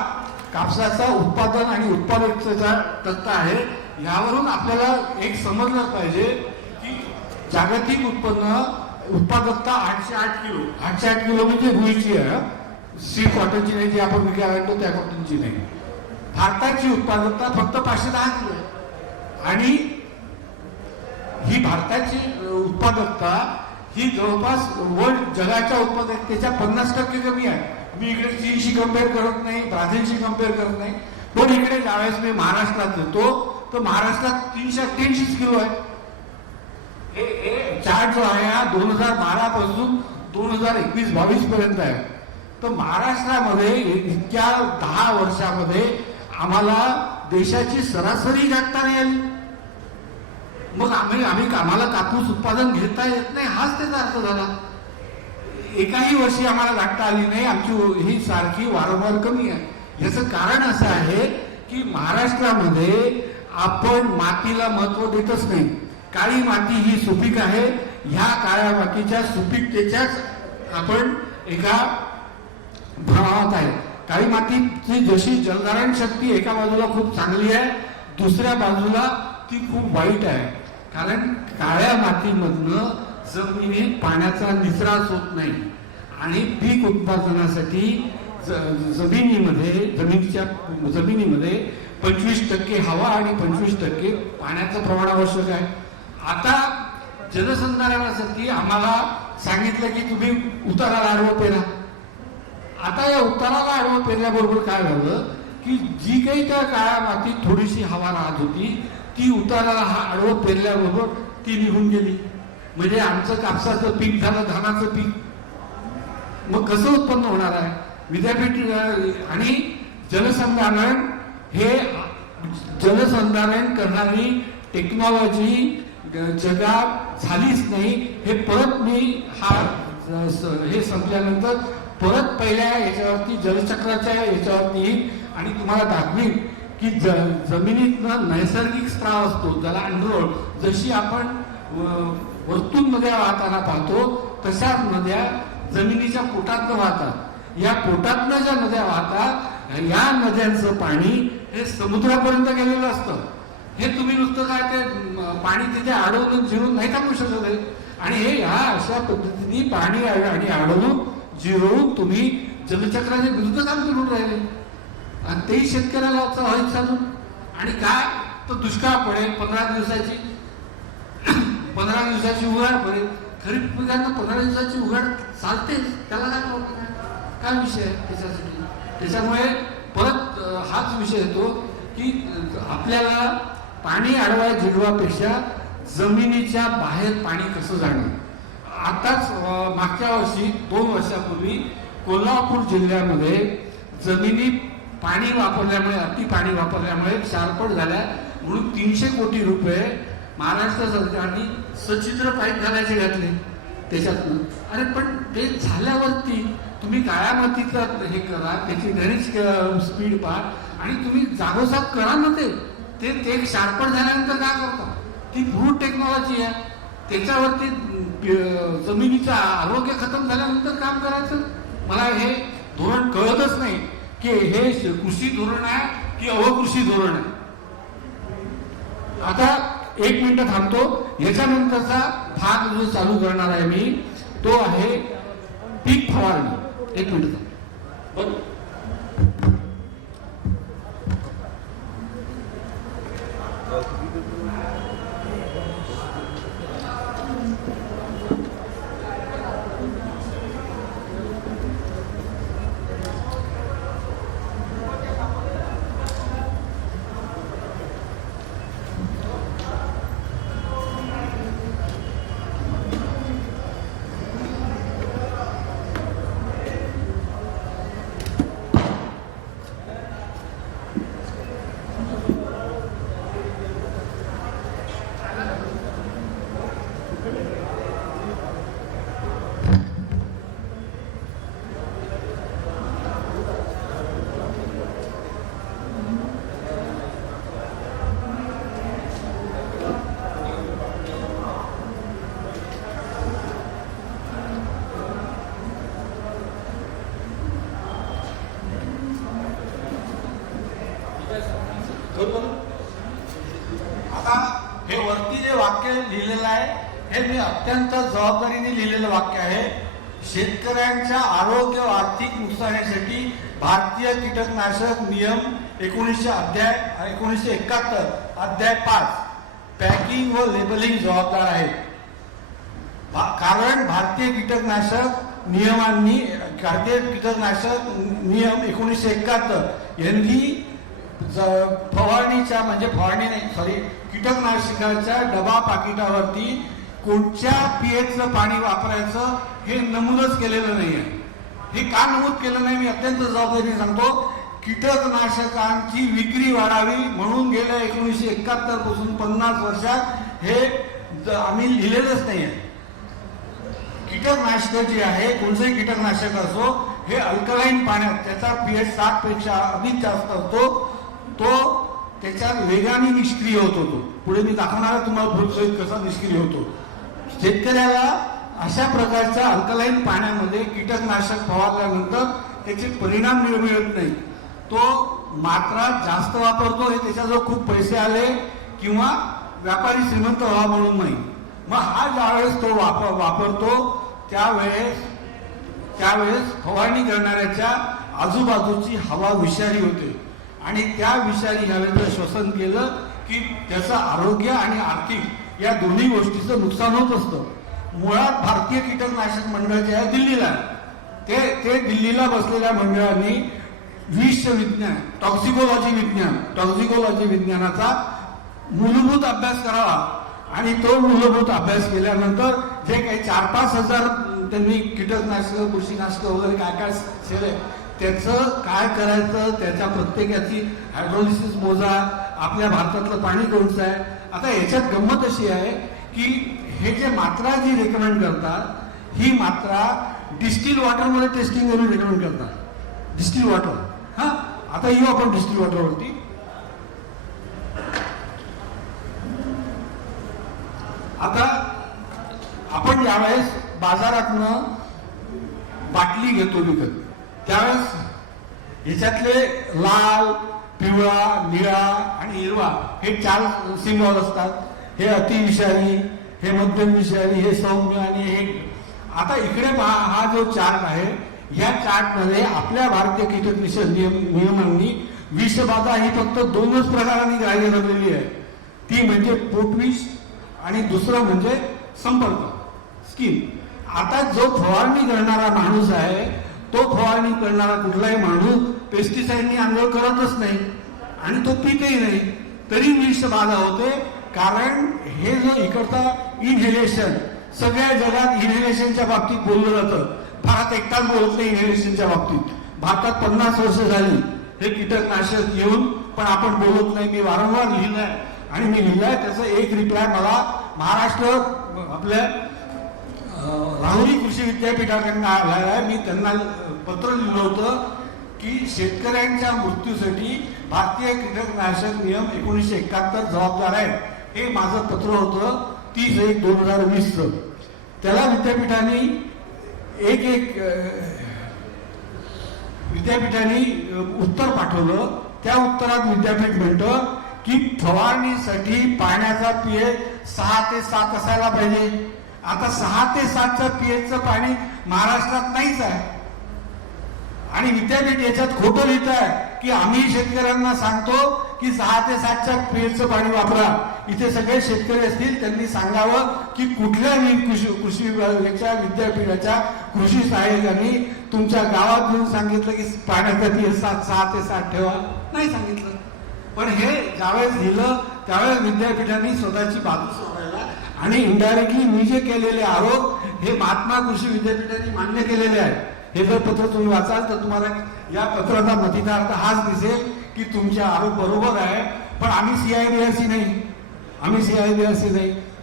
कापसाचा उत्पादन आणि उत्पादकतेचा तक्ता आहे. यावरून आपल्याला एक समजलं पाहिजे की जागतिक उत्पादकता 808 किलो. 808 किलो म्हणजे रुईची आहे, सी कॉटनची नाही, जी आपण विकायला आणतो त्या कॉटनची नाही. भारताची उत्पादकता फक्त 510 किलो आहे. आणि ही भारताची उत्पादकता ही जवळपास वर्ल्ड जगाच्या उत्पादकतेच्या 50% कमी आहे. मी इकडे चीनशी कम्पेअर करत नाही, ब्राझीलशी कम्पेअर करत नाही. पण इकडे ज्यावेळेस मी महाराष्ट्रात येतो तर महाराष्ट्रात 388 किलो आहे. हे चार्ट जो आहे हा 2012 पासून 2021-22 पर्यंत आहे. तर महाराष्ट्रामध्ये इतक्या 10 वर्षामध्ये आम्हाला देशाची सरासरी गाठता नाही आली. मग आम्हाला कापूस उत्पादन घेता येत नाही, हाच त्याचा अर्थ झाला. एकाही वर्षी आम्हाला गाठता आली नाही. आमची ही सारखी वारंवार कमी आहे. याचं कारण असं आहे की महाराष्ट्रामध्ये आपण मातीला महत्व देतच नाही. काळी माती ही सुपीक आहे. ह्या काळ्या मातीच्या सुपीकतेच्याच आपण एका भ्रमात आहे. काळी मातीची जशी जलधारण शक्ती एका बाजूला खूप चांगली आहे, दुसऱ्या बाजूला ती खूप वाईट आहे. कारण काळ्या मातीमधनं जमिनीत पाण्याचा निचराच होत नाही आणि पीक उत्पादनासाठी जमिनीमध्ये 25% हवा आणि 25% पाण्याचं प्रमाण आवश्यक आहे. आता जलसंधारणासाठी आम्हाला सांगितलं की तुम्ही उताराला आडवं पेरा. आता या उताराला आडवं पेरल्याबरोबर काय झालं की जी काही त्या काळ्या मातीत थोडीशी हवा राहत होती ती उताराला आडवं पेरल्याबरोबर ती निघून गेली. म्हणजे आमचं कापसाचं पीक झालं धानाचं पीक. मग कसं उत्पन्न होणार आहे? विद्यापीठ आणि जलसंधारण हे जलसंधारण करणारी टेक्नॉलॉजी जगात झालीच नाही. हे परत मी हे संपल्यानंतर परत पहिल्या याच्यावरती जलचक्राच्या याच्यावरती येईल आणि तुम्हाला दाखवीन की जमिनीतनं नैसर्गिक स्त्राव असतो ज्याला अंडरवर्ल्ड, जशी आपण वरतून नद्या वाहताना पाहतो तशाच नद्या जमिनीच्या पोटातनं वाहतात. या पोटातनं ज्या नद्या वाहतात या नद्यांचं पाणी हे समुद्रापर्यंत गेलेलं असतं. हे तुम्ही नुसतं काय ते पाणी तिथे अडवून जिरून नाही टाकू शकत आहे. आणि हे ह्या अशा पद्धतीने पाणी आणि अडवून जिरवून तुम्ही जलचक्राच्या विरुद्ध काम करून राहिले आणि तेही शेतकऱ्याला व्हायचं चालून. आणि काय तर दुष्काळ पडेल 15 दिवसाची 15 दिवसाची उघाड पडेल. खरीप पिकांना 15 दिवसाची उघाड चालतेच, त्याला काय प्रॉब्लेम आहे? काय विषय आहे त्याच्यासाठी? त्याच्यामुळे परत हाच विषय येतो की आपल्याला पाणी अडवाय जिरवापेक्षा जमिनीच्या बाहेर पाणी कसं जाणं. आताच मागच्या वर्षी 2 वर्षापूर्वी कोल्हापूर जिल्ह्यामध्ये जमिनी पाणी वापरल्यामुळे अति पाणी वापरल्यामुळे क्षारपड झाल्या म्हणून 300 कोटी रुपये महाराष्ट्र सरकारने सचित्र पाईप घालायचे घातले त्याच्यातून. अरे पण ते झाल्यावरती तुम्ही काळ्या मातीचं हे करा, त्याची ड्रेनेज स्पीड पहा आणि तुम्ही जागोजाग करा ना. ते ते शार्पण झाल्यानंतर काय करतात, ती ब्रूट टेक्नॉलॉजी आहे, त्याच्यावरती जमिनीचं आरोग्य खतम झाल्यानंतर काम करायचं. मला हे धोरण कळतच नाही की हे कृषी धोरण आहे की अवकृषी धोरण आहे. आता 1 मिनिट थांबतो. याच्यानंतरचा भाग जो चालू करणार आहे मी, तो आहे पीक फवारणी. 1 मिनिट थांब. आता हे वरती जे वाक्य लिहिलेलं आहे हे मी अत्यंत जबाबदारीने लिहिलेलं वाक्य आहे. शेतकऱ्यांच्या आरोग्य व आर्थिक नुकसानीसाठी भारतीय कीटकनाशक नियम 1971 अध्याय 5 पॅकिंग व लेबलिंग जबाबदार आहे. कारण भारतीय कीटकनाशक नियम 1971 यांनी फवारणीच्या म्हणजे फवारणी नाही सॉरी कीटकनाशकाच्या डबा पाकिटावरती कोणत्या पीएचचं पाणी वापरायचं हे नमूदच केलेलं नाही आहे. हे का नमूद केलं नाही मी अत्यंत जबाबदारीने सांगतो. कीटकनाशकांची विक्री वाढावी म्हणून गेल्या 1971 पासून 50 वर्षात हे आम्ही लिहिलेलंच नाही आहे. कीटकनाशक जे आहे कोणतंही कीटकनाशक असो हे अल्कलाईन पाण्यात त्याचा पीएच 7 पेक्षा अधिक जास्त असतो, तो त्याच्या वेगाने निष्क्रिय होतो. तो पुढे मी दाखवणार तुम्हाला भूलसहित कसा निष्क्रिय होतो. शेतकऱ्याला अशा प्रकारच्या अल्कलाईन पाण्यामध्ये कीटकनाशक फवारल्यानंतर त्याचे परिणाम मिळत नाही. तो मात्रा जास्त वापरतो, हे त्याच्याजवळ खूप पैसे आले किंवा व्यापारी श्रीमंत व्हावा म्हणून नाही. मग हा ज्यावेळेस तो वापरतो त्यावेळेस फवारणी करणाऱ्याच्या आजूबाजूची हवा विषारी होते आणि त्या विषारी हवेचं श्वसन केलं की त्याचं आरोग्य आणि आर्थिक या दोन्ही गोष्टीचं नुकसान होत असतं. मुळात भारतीय कीटकनाशक मंडळ जे आहे दिल्लीला ते दिल्लीला बसलेल्या मंडळांनी विष विज्ञान टॉक्सिकोलॉजी विज्ञानाचा मूलभूत अभ्यास करावा आणि तो मूलभूत अभ्यास केल्यानंतर जे काही 4-5 हजार त्यांनी कीटकनाशक बुरशीनाशक वगैरे काय केले त्याचं काय करायचं, त्याच्या प्रत्येकाची हायड्रोलिसिस मोजा, आपल्या भारतातलं पाणी कोणतं आहे. आता याच्यात गंमत अशी आहे की हे जे मात्रा जी रेकमेंड करतात ही मात्रा डिस्टिल वॉटरमध्ये टेस्टिंग करून रेकमेंड करतात. Distil water. हा आता येऊ आपण डिस्टिल वॉटरवरती. आता आपण ज्यावेळेस बाजारातनं बाटली घेतो विकत त्यावेळेस याच्यातले लाल, पिवळा, निळा आणि हिरवा हे 4 सिम्बॉल असतात. हे अतिविषारी, हे मध्यम विषारी, हे सौम्य आणि हे. आता इकडे पहा, हा जो चार्ट आहे या चार्टमध्ये आपल्या भारतीय कीटकनाशक नियमांनी विषबाधा ही फक्त 2च प्रकारांनी ग्राह्य धरलेली आहे. ती म्हणजे पोटविष आणि दुसरं म्हणजे संपर्क स्किन. आता जो फवारणी करणारा माणूस आहे तो फवारणी करणारा कुठलाही माणूस पेस्टिसाइडनी आंघोळ करतच नाही आणि तो पितही नाही तरी विषबाधा होते. कारण हे जो इकडचा इनहेलेशन सगळ्या जगात इनहेलेशनच्या बाबतीत बोललं जातं. भारत एकटाच बोलत नाही इनहेलेशनच्या बाबतीत. भारतात 50 वर्ष झाली हे कीटकनाशक येऊन पण आपण बोलत नाही. मी वारंवार लिहिलंय आणि मी लिहिलंय त्याचं एक रिप्लाय मला महाराष्ट्र आपल्या राहुरी कृषी विद्यापीठाकडनं आलाय. मी त्यांना पत्र लिहिलं होतं की शेतकऱ्यांच्या मृत्यूसाठी भारतीय कीटकनाशक नियम 1971 जबाबदार आहे. हे माझं पत्र होतं 30/1/2020. त्याला विद्यापीठांनी उत्तर पाठवलं. त्या उत्तरात विद्यापीठ म्हणतं की फवारणीसाठी पाण्याचा पीएच 6 ते 7 असायला पाहिजे. आता 6 ते 7च्या पीएचचं पाणी महाराष्ट्रात नाहीच आहे. आणि विद्यापीठ याच्यात खोटं लिहित आहे की आम्ही शेतकऱ्यांना सांगतो की 6 ते 7च्या पीएचचं पाणी वापरा. इथे सगळे शेतकरी असतील त्यांनी सांगावं की कुठल्या कृषी विभागाच्या विद्यापीठाच्या कृषी सहाय्यकांनी तुमच्या गावात येऊन सांगितलं की पाण्याचा पीएच 6 ते 7 ठेवा. नाही सांगितलं. पण हे ज्यावेळेस लिहिलं त्यावेळेस विद्यापीठांनी स्वतःची बाजू सोडायला आणि इनडायरेक्टली मी जे केलेले आरोप हे महात्मा कृषी विद्यापीठांनी मान्य केलेले आहेत. हे जर पत्र तुम्ही वाचाल तर तुम्हाला या पत्राचा मतितार्थ हाच दिसेल की तुमचे आरोप बरोबर आहे. पण आम्ही CIBRC नाही.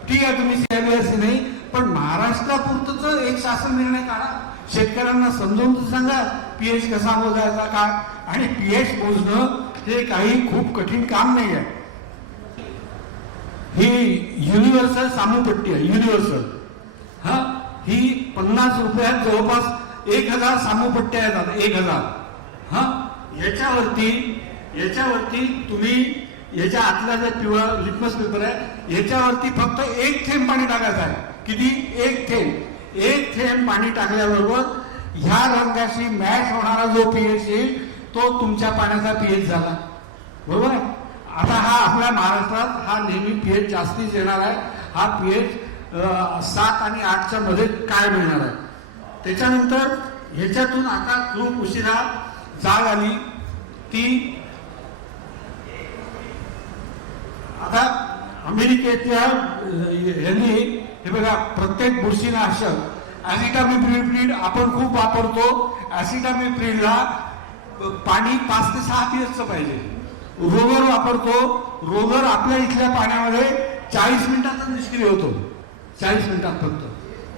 ठीक आहे, तुम्ही CIBRC नाही, पण महाराष्ट्रापुरतं एक शासन निर्णय काढा. शेतकऱ्यांना समजावून सांगा पीएच कसा मोजायचा काय. आणि पीएच मोजणं हे काही खूप कठीण काम नाही आहे. ही युनिव्हर्सल सामूपट्टी आहे. युनिव्हर्सल ही 50 रुपयात जवळपास 1000 सामूपट्ट्या येतात. 1000. याच्यावरती तुम्ही याच्या आतला जो पिवळा लिटमस पेपर आहे याच्यावरती फक्त 1 थेंब पाणी टाकायचं आहे. किती? 1 थेंब पाणी टाकल्याबरोबर ह्या रंगाशी मॅच होणारा जो पीएच येईल तो तुमच्या पाण्याचा पीएच झाला. बरोबर आहे. आता हा आपल्या महाराष्ट्रात हा नेहमी पीएच जास्तीच येणार आहे. हा पीएच 7 आणि 8च्या मध्ये काय मिळणार आहे. त्याच्यानंतर ह्याच्यातून आता खूप उशिरा जाग आली. ती आता अमेरिकेतल्या यांनी हे बघा प्रत्येक बुरशीनाशक ऍसिटामिप्रिड आपण खूप वापरतो. ऍसिटामिप्रिडला पाणी 5 ते 6 पीएचचं पाहिजे. रोगर वापरतो. रोगर आपल्या इथल्या पाण्यामध्ये 40 मिनिटातच निष्क्रिय होतो. 40 मिनिटात फक्त.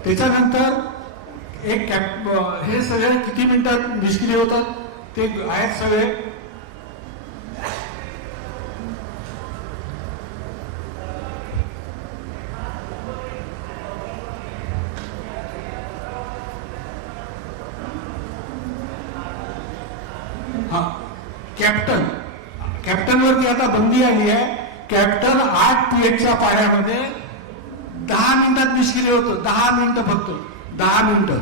त्याच्यानंतर हे सगळे किती मिनिटात निष्क्रिय होतात ते आहेत सगळे. कॅप्टन वरती आता बंदी आली आहे. कॅप्टन 8 पीएचच्या पाण्यामध्ये 10 मिनिटात निष्क्रिय होतं. 10 मिनिटं फक्त. 10 मिनिटं.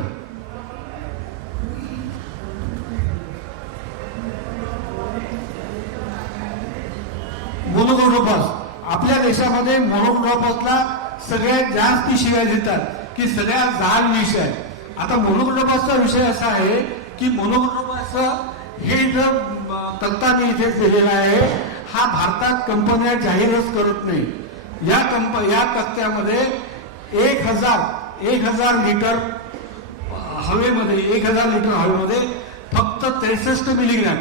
मोनोक्रोटोफॉस आपल्या देशामध्ये मोनोक्रोटोफॉसला सगळ्यात जास्त शिव्या देतात की सगळ्यात जहाल विष आहे. आता मोनोक्रोटोफॉसचा विषय असा आहे की मोनोक्रोटोफॉस हे जर तक्ता मी इथेच दिलेला आहे. हा भारतात कंपन्या जाहीरच करत नाही. या तक्त्यामध्ये 1000 लिटर हवेमध्ये 1000 लिटर हवेमध्ये फक्त 63 मिलीग्रॅम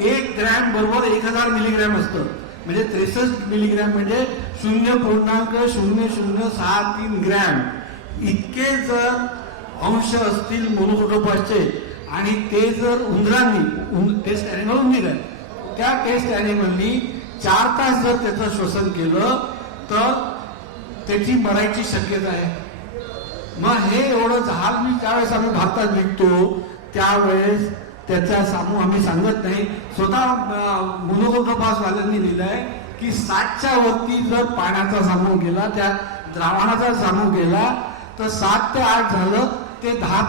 1 ग्रॅम बरोबर 1000 मिलीग्रॅम असतं. म्हणजे 63 मिलीग्रॅम म्हणजे 0.0063 ग्रॅम इतके जर अंश असतील मोनोक्रोटोफॉसचे आणि ते जर उंदरांनी टेस्ट ॲनिमल उंदीर आहे त्या टेस्ट ॲनिमलनी 4 तास जर त्याचं श्वसन केलं तर त्याची मरायची शक्यता आहे. मग हे एवढं जहाल मी ज्यावेळेस आम्ही भारतात विकतो त्यावेळेस त्याचा सामू आम्ही सांगत नाही. स्वतः मोनोक्रोटोफॉसवाल्यांनी लिहिलंय की 7च्या वरती जर पाण्याचा सामू गेला त्या द्रावणाचा सामू गेला तर 7 ते 8 झालं ते 10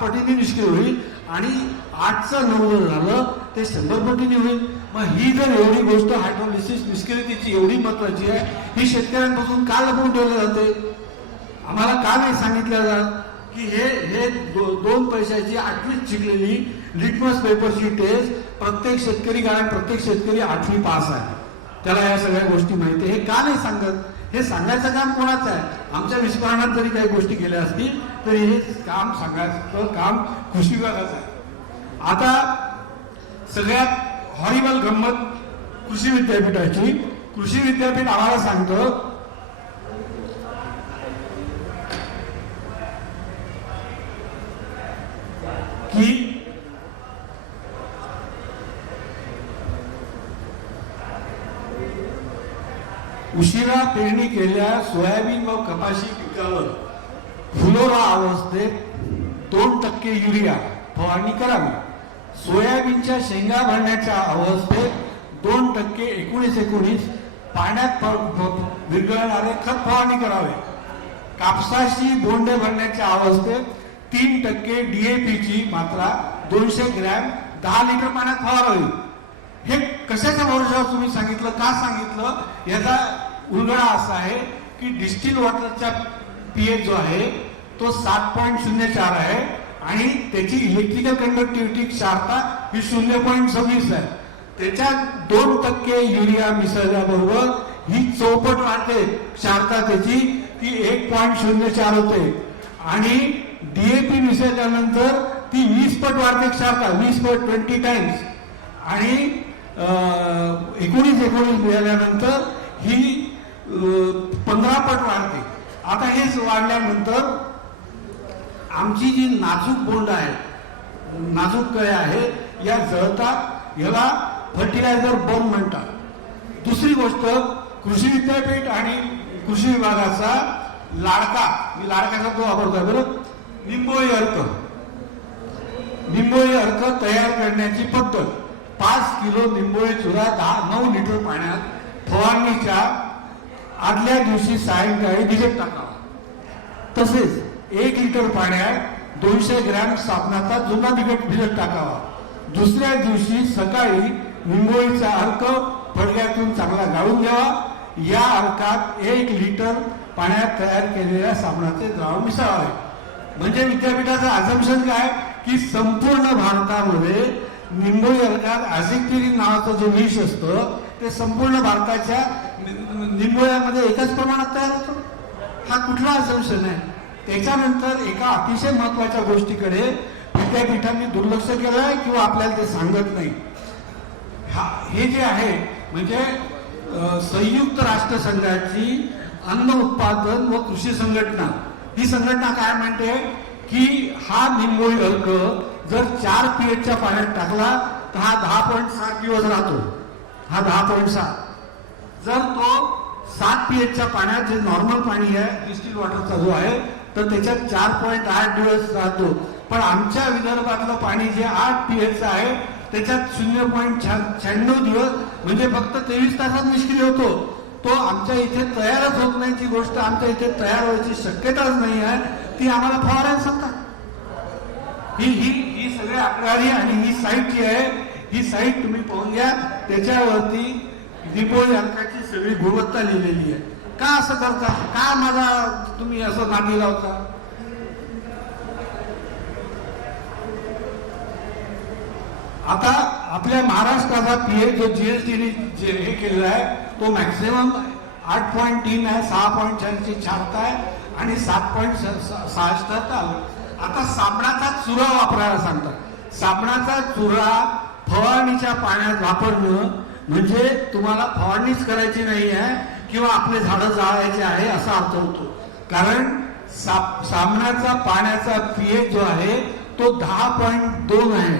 पटीने निष्क्रिय होईल आणि 8चं 9 झालं ते 100 पटीने होईल. मग ही जर एवढी गोष्ट हायड्रोलिसिस निष्क्रियतेची एवढी महत्वाची आहे ही शेतकऱ्यांपासून का लपवून ठेवली जाते. आम्हाला का नाही सांगितलं जात की हे 2 पैशाची 8वीत शिकलेली लिटमस पेपरची टेस्ट प्रत्येक शेतकरी कारण प्रत्येक शेतकरी 8वी पास आहे. त्याला या सगळ्या गोष्टी माहिती आहे. हे का नाही सांगत. हे सांगायचं काम कोणाचं आहे. आमच्या विस्फोरणात जरी काही गोष्टी केल्या असतील तरी हे काम सांगायचं काम कृषी विभागाचं आहे. आता सगळ्यात हॉरिबल गंमत कृषी विद्यापीठाची. कृषी विद्यापीठ आम्हाला सांगतं की उशिरा पेरणी केलेल्या सोयाबीन व कपाशी पिकावर फुलोरा अवस्थेत 2% युरिया फवारणी करावी. सोयाबीनच्या शेंगा भरण्याच्या अवस्थेत 2% 19-19 पाण्यात विरघळणारे खत फवारणी करावे. कापसाची बोंडे भरण्याच्या अवस्थेत 3% DAP ची मात्रा 200 ग्रॅम 10 लिटर पाण्यात फवारावी. हे कशाच्या भरोशावर तुम्ही सांगितलं, का सांगितलं? याचा उलगडा असा आहे की डिस्टिल वॉटरचा pH जो आहे तो 7.04 आहे आणि त्याची इलेक्ट्रिकल कंडक्टिव्हिटी क्षारता ही 0.26 आहे. त्याच्यात 2% युरिया मिसळल्याबरोबर ही चौपट वाढते क्षारता, त्याची ती 1.04 होते आणि DAP मिसळल्यानंतर ती 20 पट वाढते क्षारता, 20 पट 20 टाइम्स आणि 19-19 मिळाल्यानंतर ही 15 पट वाढते. आता हे वाढल्यानंतर आमची जी नाजूक बोंड आहे, नाजूक कळ्या आहेत, या जळतात. याला फर्टिलायझर बर्न म्हणतात. दुसरी गोष्ट, कृषी विद्यापीठ आणि कृषी विभागाचा लाडका, मी लाडका शब्द वापरतोय बरोबर, निंबोळी अर्क. निंबोळी अर्क तयार करण्याची पद्धत: 5 किलो निंबोळी चुरा 9 लिटर पाण्यात फवारणीच्या आदल्या दिवशी सायंकाळी भिजत टाकावा. तसेच 1 लिटर पाण्यात 200 ग्रॅम साबणाचा जुना भिजत टाकावा. दुसऱ्या दिवशी सकाळी निंबोळीचा अर्क फडक्यातून चांगला गाळून घ्यावा. या अर्कात 1 लिटर पाण्यात तयार केलेल्या साबणाचे द्रावण मिसळावे. म्हणजे विद्यापीठाचं अझम्पशन काय की संपूर्ण भारतामध्ये निंबोळी अर्कात ॲसिक्टिरिन नावाचं जो विष असतं ते संपूर्ण भारताच्या निंबोळ्यामध्ये एकाच प्रमाणात तयार होतो. हा कुठला अझम्पशन आहे? त्याच्यानंतर एका अतिशय महत्वाच्या गोष्टीकडे विद्यापीठांनी दुर्लक्ष केलं आहे किंवा आपल्याला ते सांगत नाही. हे जे आहे म्हणजे संयुक्त राष्ट्र संघाची अन्न उत्पादन व कृषी संघटना, ही संघटना काय म्हणते की हा निंबोळी अर्क जर 4 pH पाण्यात टाकला तर हा 10.7 दिवस राहतो. हा 10.7. जर तो 7 pH पाण्यात, जे नॉर्मल पाणी आहे डिस्टिल वॉटरचा जो आहे, तर त्याच्यात 4.8 दिवस राहतो. पण आमच्या विदर्भातलं पाणी जे 8 pH आहे त्याच्यात 0.96 दिवस, म्हणजे फक्त 23 तासात निष्क्रिय होतो. तो आमच्या इथे तयारच होत नाही. जी गोष्ट आमच्या इथे तयार व्हायची शक्यताच नाही आहे ती आम्हाला फवारायला सांगतात. ही सगळे आकडारी आणि ही साईट जी आहे, ही साईट तुम्ही पाहून घ्या. त्याच्यावरती निंबोळी अर्काची सगळी गुणवत्ता लिहिलेली आहे. का असं करता? का माझा तुम्ही असं नादी लावता? आता आपल्या महाराष्ट्राचा pH जो GST ने हे केलेला आहे तो मॅक्सिमम 8.3 आहे, 6.4 क्षारता आहे आणि 7.66 आलं. आता साबणाचा चुरा वापरायला सांगतात. साबणाचा चुरा फवारणीच्या पाण्यात वापरणं म्हणजे तुम्हाला फवारणीच करायची नाही आहे किंवा आपले झाडं जाळायचे आहे असा अर्थ होतो. कारण साबणाचा पाण्याचा pH जो आहे तो 10.2 आहे.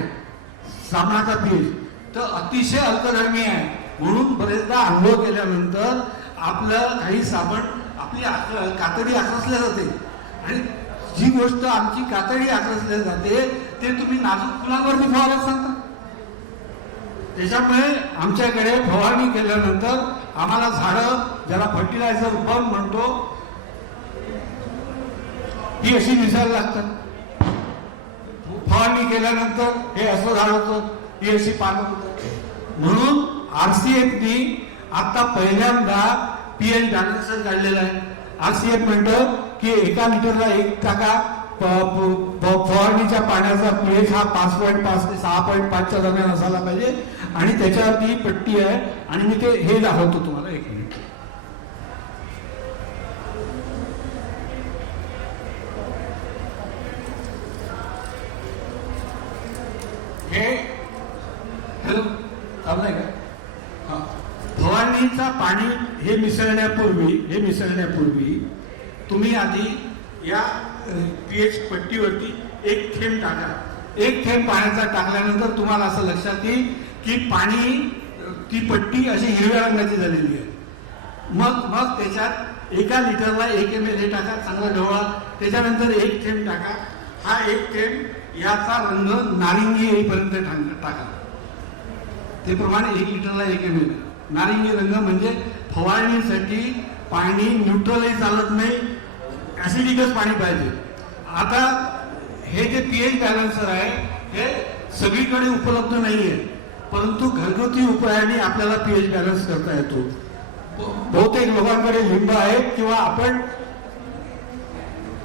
साबणाचा pH तर अतिशय अल्कधर्मी आहे. म्हणून बरेचदा अनुभव केल्यानंतर आपलं काही साबण आपली कातडी आक्रसल्या जाते आणि जी गोष्ट आमची कातडी आक्रसल्या जाते ते तुम्ही नाजूक फुलांवरती फवारायला सांगता. त्याच्यामुळे आमच्याकडे फवारणी केल्यानंतर आम्हाला झाडं, ज्याला फर्टिलायझर बर्न म्हणतो, ही अशी दिसायला लागतात. फवारणी केल्यानंतर हे असं झाड होतं, ही अशी पानं होतं. म्हणून RCF आता पहिल्यांदा pH बॅलन्सर काढलेला आहे. RCF म्हणतं की 1 लिटरला 1% फवारणीच्या पाण्याचा pH हा 5.5 ते 6.5 दरम्यान असायला पाहिजे आणि त्याच्यावरती पट्टी आहे आणि मी ते हे दाखवतो तुम्हाला. 1 मिनिट. हे हॅलो चाललंय का? फवारणीचा पाणी हे मिसळण्यापूर्वी तुम्ही आधी या pH पट्टीवरती 1 थेंब टाका. 1 थेंब पाण्याचा टाकल्यानंतर तुम्हाला असं लक्षात येईल की पाणी, ती पट्टी अशी हिरव्या रंगाची झालेली आहे. मग त्याच्यात 1 लिटरला 1 ml हे टाका, चांगला ढवळा. त्याच्यानंतर 1 थेंब टाका. हा 1 थेंब याचा रंग नारिंगी येईपर्यंत टाका. ते प्रमाणे 1 लिटरला 1 ml. नारिंगी रंग म्हणजे फवारणीसाठी पाणी न्यूट्रलही चालत नाही, ऍसिडिकच पाणी पाहिजे. आता हे जे पीएच बॅलन्सर आहे हे सगळीकडे उपलब्ध नाहीये, परंतु घरगुती उपायाने आपल्याला पीएच बॅलन्स करता येतो. बहुतेक लोकांकडे लिंब आहेत किंवा आपण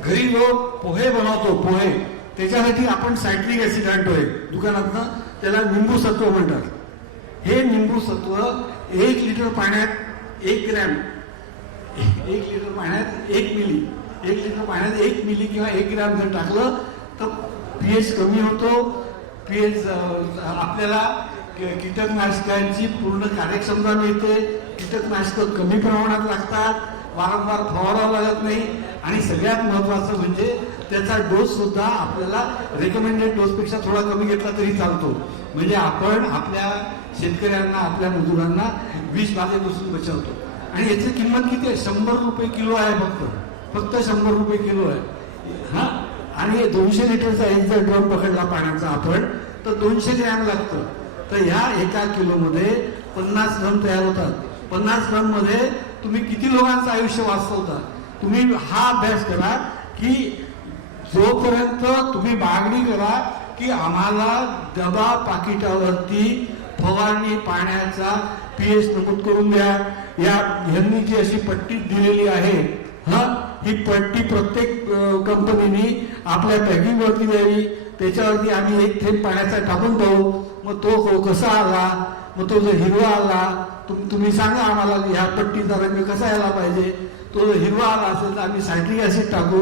घरी जो पोहे बनवतो, पोहे त्याच्यासाठी आपण सायट्रिक ऍसिड आणतोय दुकानातनं, त्याला निंबू सत्व म्हणतात. हे निंबू सत्व 1 लिटर पाण्यात 1 ग्रॅम, 1 लिटर पाण्यात 1 मिली, 1 लिटर पाण्यात 1 मिली किंवा 1 ग्रॅम जर टाकलं तर पीएच कमी होतो. पीएच आपल्याला कीटकनाशकांची पूर्ण कार्यक्षमता मिळते. कीटकनाशकं कमी प्रमाणात लागतात, वारंवार फवारावं लागत नाही, आणि सगळ्यात महत्वाचं म्हणजे त्याचा डोस सुद्धा आपल्याला रेकमेंडेड डोसपेक्षा थोडा कमी घेतला तरी चालतो. म्हणजे आपण आपल्या शेतकऱ्यांना, आपल्या मजुरांना विषबाधेपासून बचावतो. आणि याची किंमत किती आहे? 100 रुपये किलो आहे. फक्त 100 रुपये किलो आहे. हा, आणि 200 लिटरचा एक जर ड्रम पकडला पाण्याचा आपण, तर 200 ग्रॅम लागतं. तर ह्या 1 किलोमध्ये 50 ग्रॅम तयार होतात. 50 ग्रॅम मध्ये तुम्ही किती लोकांचं आयुष्य वाचवता? तुम्ही हा अभ्यास करा की जोपर्यंत तुम्ही मागणी करा की आम्हाला डबा पाकिटावरती फवारणी पाण्याचा पीएच नमूद करून द्या. ह्यांनी जी अशी पट्टी दिलेली आहे, ही पट्टी प्रत्येक कंपनीने आपल्या पॅकिंग वरती द्यावी. त्याच्यावरती आम्ही 1 थेंब पाण्याचा टाकून पाहू, मग तो कसा आला, मग तो जर हिरवा आला तुम्ही सांगा आम्हाला ह्या पट्टीचा रंग कसा यायला पाहिजे. तो जर हिरवा आला असेल तर आम्ही सायट्रिक ऍसिड टाकू,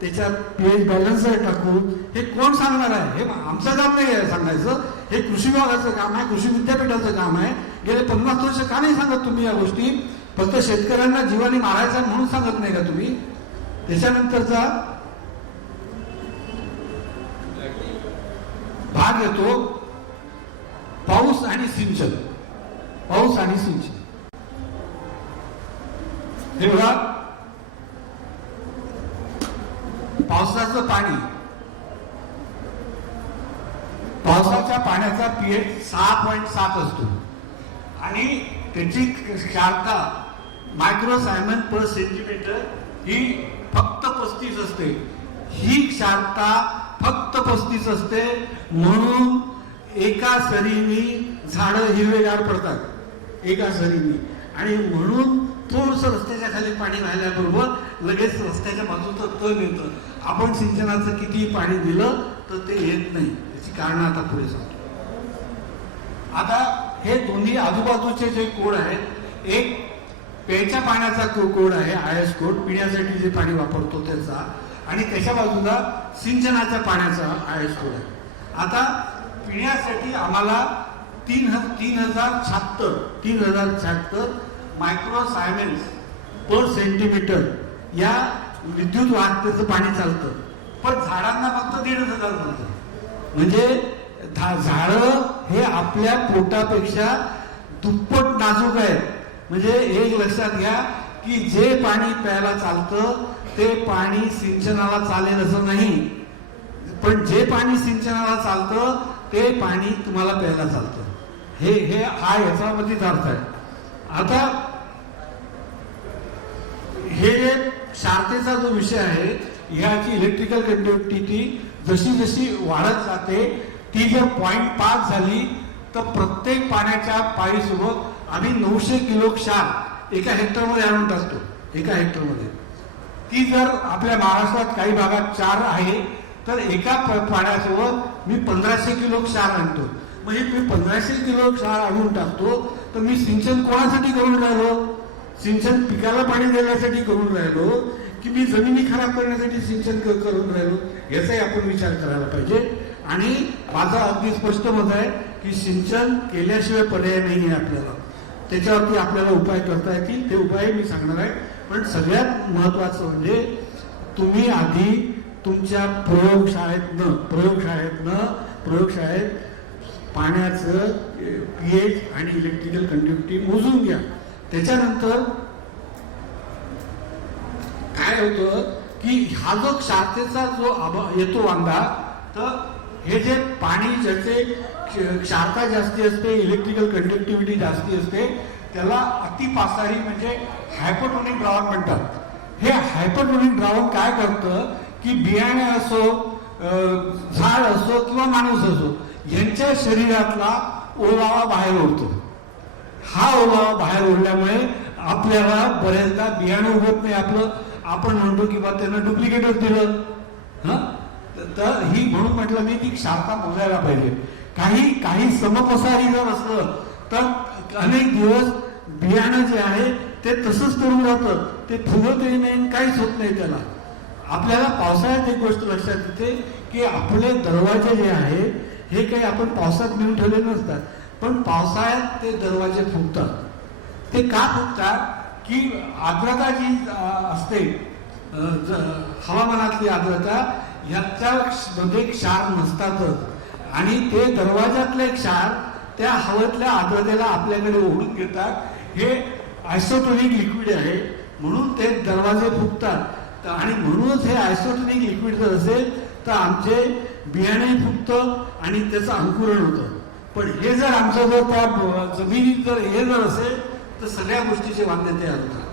त्याच्यात पीएच बॅलन्सर टाकू. हे कोण सांगणार आहे? हे आमचं काम नाही आहे सांगायचं, हे कृषी विभागाचं काम आहे, कृषी विद्यापीठाचं काम आहे. गेले 50 वर्ष का नाही सांगत तुम्ही या गोष्टी? फक्त शेतकऱ्यांना जीवानी मारायचा म्हणून सांगत नाही का तुम्ही? त्याच्यानंतरचा भाग येतो पाऊस आणि सिंचन. पाऊस आणि सिंचन हे बघा, पावसाचं पाणी, पावसाच्या पाण्याचा पीएच 6.7 असतो आणि त्याची क्षारता मायक्रोसायमन पर सेंटीमीटर ही फक्त 35 असते. ही क्षारता फक्त 35 असते, म्हणून एका सरीनी झाडं हिरवेगार पडतात, एका सरीनी. आणि म्हणून थोडस रस्त्याच्या खाली पाणी राहिल्याबरोबर लगेच रस्त्याच्या बाजूचं तण येतं. आपण सिंचनाचं किती पाणी दिलं तर ते येत नाही. त्याची कारण आता पुढे सांगतो. आता हे दोन्ही आजूबाजूचे जे कोड आहेत, एक प्यायच्या पाण्याचा कोड आहे IS कोड, पिण्यासाठी जे पाणी वापरतो त्याचा, आणि त्याच्या बाजूला सिंचनाच्या पाण्याचा IS कोड आहे. आता पिण्यासाठी आम्हाला 3076 मायक्रोसायमेन्स पर सेंटीमीटर या विद्युत वाहकतेचं पाणी चालतं, पण झाडांना फक्त 1500 चालतं. म्हणजे झाडं हे आपल्या पोटापेक्षा दुप्पट नाजूक आहेत. म्हणजे एक लक्षात घ्या की जे पाणी प्यायला चालतं ते पाणी सिंचनाला चालेल असं नाही, पण जे पाणी सिंचनाला चालतं ते पाणी तुम्हाला प्यायला चालतं. हे हा याच्यामध्येच अर्थ आहे. आता हे जे क्षारतेचा जो विषय आहे, ह्याची इलेक्ट्रिकल कंडक्टिव्हिटी जशी जशी वाढत जाते, ती जर 0.5 झाली तर प्रत्येक पाण्याच्या पाईसोबत आम्ही 900 किलो क्षार एका हेक्टरमध्ये आणून टाकतो. एका हेक्टरमध्ये ती जर आपल्या महाराष्ट्रात काही भागात 4 आहे तर एका पाण्यासोबत मी 1500 किलो क्षार आणतो. म्हणजे मी 1500 किलो क्षार आणून टाकतो, तर मी सिंचन कोणासाठी करून राहिलो? सिंचन पिकाला पाणी देण्यासाठी करून राहिलो की मी जमिनी खराब करण्यासाठी सिंचन करून राहिलो? याचाही आपण विचार करायला पाहिजे. आणि माझं अगदी स्पष्ट मत आहे की सिंचन केल्याशिवाय पर्याय नाही आहे आपल्याला. त्याच्यावरती आपल्याला उपाय करता येतील, ते उपाय मी सांगणार आहे. पण सगळ्यात महत्वाचं म्हणजे तुम्ही आधी तुमच्या प्रयोगशाळेत पाण्याचं पीएच आणि इलेक्ट्रिकल कंडक्टिव्हिटी मोजून घ्या. त्याच्यानंतर काय होतं की हा जो क्षारतेचा जो येतो वांदा, तर हे जे पाणी ज्याचे क्षारता जास्ती असते, इलेक्ट्रिकल कंडक्टिव्हिटी जास्ती असते, त्याला अतिपासारी म्हणजे हायपोटोनिक द्रावण म्हणतात. हे हायपोटोनिक द्रावण काय करतं की बियाणे असो, झाड असो किंवा माणूस असो, यांच्या शरीरातला ओलावा बाहेर ओढतो. हा ओलावा बाहेर ओढल्यामुळे आपल्याला बऱ्याचदा बियाणं उगत नाही आपलं. आपण म्हणतो की बा त्यांना डुप्लिकेटच दिलं. तर ही म्हणून म्हटलं मी की क्षारता मोजायला पाहिजे. काही समपसारी जर असलं तर अनेक दिवस बियाणं जे आहे ते तसंच पडून जातं, ते फुगतही नाही, काहीच होत नाही त्याला. आपल्याला पावसाळ्यात एक गोष्ट लक्षात येते की आपले दरवाजे जे आहे हे काही आपण पावसात नेऊन ठेवले नसतात, पण पावसाळ्यात ते दरवाजे फुगतात. ते का फुगतात की आर्द्रता जी असते, हवामानातली आर्द्रता, ह्याच्यामध्ये क्षार नसतातच आणि ते दरवाजातले क्षार त्या हवेतल्या आर्द्रतेला आपल्याकडे ओढून घेतात. हे आयसोटोनिक लिक्विड आहे म्हणून ते दरवाजे फुगतात आणि म्हणूनच हे आयसोटोनिक लिक्विड जर असेल तर आमचे बियाणे फुगतं आणि त्याचं अंकुरण होतं. पण हे जर आमचं जर त्या जमिनीत जर हे जर असेल तर सगळ्या गोष्टीचे वांदे तयार होतात.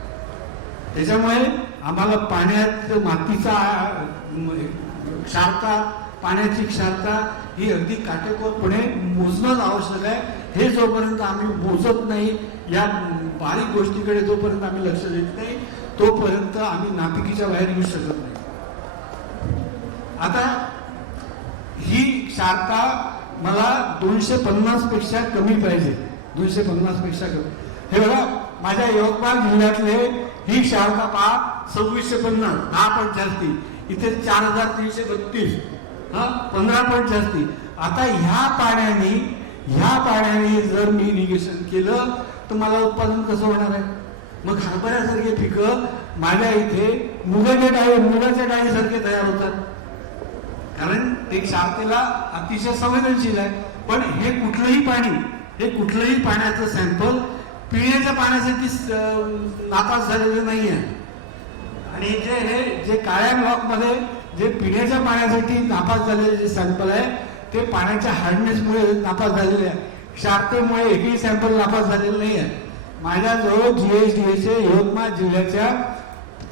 त्याच्यामुळे आम्हाला पाण्यात मातीचा क्षारता, पाण्याची क्षारता ही अगदी काटेकोरपणे मोजणंच आवश्यक आहे. हे जोपर्यंत आम्ही मोजत नाही, या बारीक गोष्टीकडे जोपर्यंत आम्ही लक्ष देत नाही, तोपर्यंत आम्ही नापिकीच्या बाहेर येऊ शकत नाही. आता ही क्षारता मला 250 पेक्षा कमी पाहिजे. 250 पेक्षा कमी. हे बघा, माझ्या यवतमाळ जिल्ह्यातले ही क्षारता पहा 2650, 10 पट जास्ती. इथे 4332, 15 पट जास्ती. आता ह्या पाण्याने जर मी इरिगेशन केलं तर मला उत्पादन कसं होणार आहे? मग हरभऱ्यासारखे पिकं माझ्या इथे मुगाच्या डाळीसारखे तयार होतात, कारण ते क्षारतेला अतिशय संवेदनशील आहे. पण हे कुठलंही पाण्याचं सॅम्पल पिण्याच्या पाण्यासाठी नापास झालेलं नाही आहे. आणि जे काळ्या ब्लॉकमध्ये जे पिण्याच्या पाण्यासाठी नापास झालेले जे सॅम्पल आहे ते पाण्याच्या हार्डनेसमुळे नापास झालेले आहे. क्षारतेमुळे एकही सॅम्पल नापास झालेलं नाही आहे. माझ्याजवळ GSDAचे यवतमाळ जिल्ह्याच्या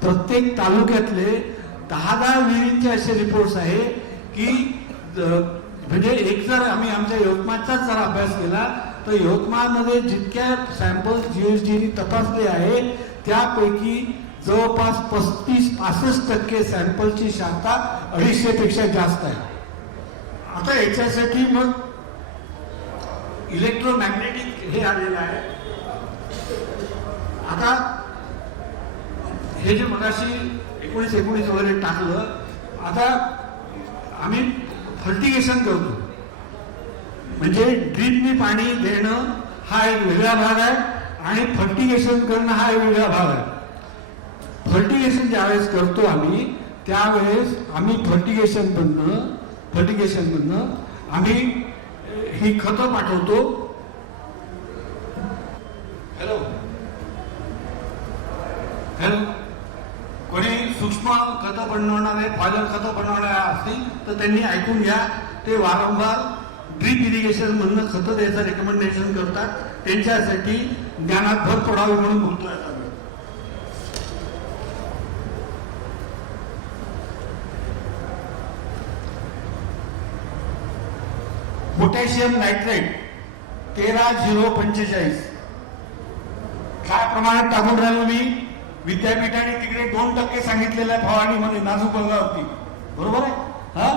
प्रत्येक तालुक्यातले 10 विहिरींचे असे रिपोर्ट्स आहे की म्हणजे एक जर आम्ही आमच्या यवतमाळचाच जर अभ्यास केला तर यवतमाळमध्ये जितक्या सॅम्पल्स GSDAने तपासले आहे त्यापैकी जवळपास 35-65% सॅम्पलची क्षारता 250 पेक्षा जास्त आहे. आता याच्यासाठी मग इलेक्ट्रोमॅग्नेटिक हे आलेलं आहे. आता हे जे मगाशी 1919 वगैरे टाकलं, आता आम्ही फर्टिगेशन करतो, म्हणजे ड्रीपनी पाणी देणं हा एक वेगळा भाग आहे आणि फर्टिगेशन करणं हा एक वेगळा भाग आहे. फर्टिगेशन ज्यावेळेस करतो आम्ही त्यावेळेस आम्ही फर्टिगेशन मधनं आम्ही ही खतं पाठवतो. हॅलो, कोणी सूक्ष्म खतं बनवणारे, फॉयलर खतं बनवणारे असतील तर त्यांनी ऐकून घ्या. ते वारंवार ड्रीप इरिगेशन मधनं खतं द्यायचं रेकमेंडेशन करतात. त्यांच्यासाठी ज्ञानात भर पडावी म्हणून बोलतोय. पोटॅशियम नायट्रेट 13,045 काय प्रमाणात टाकून राहिलो मी? विद्यापीठाने तिकडे 2% सांगितलेल्या फवारणीमध्ये नाजूक अंगावरती, बरोबर आहे?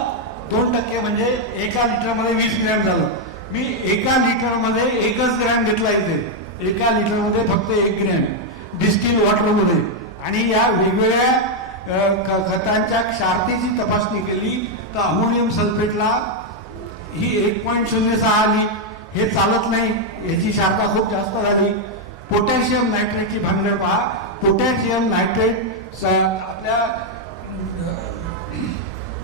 2% म्हणजे 1 लिटरमध्ये 20 ग्रॅम झालं. मी 1 लिटरमध्ये 1 ग्रॅम घेतला इथे. 1 लिटरमध्ये फक्त 1 ग्रॅम डिस्टिल वॉटरमध्ये. आणि या वेगवेगळ्या खतांच्या क्षारतेची तपासणी केली तर अमोनियम सल्फेटला ही 1.06 आली. हे चालत नाही, याची क्षारता खूप जास्त झाली. पोटॅशियम नायट्रेटची भानगड पहा. पोटॅशियम नायट्रेट आपल्या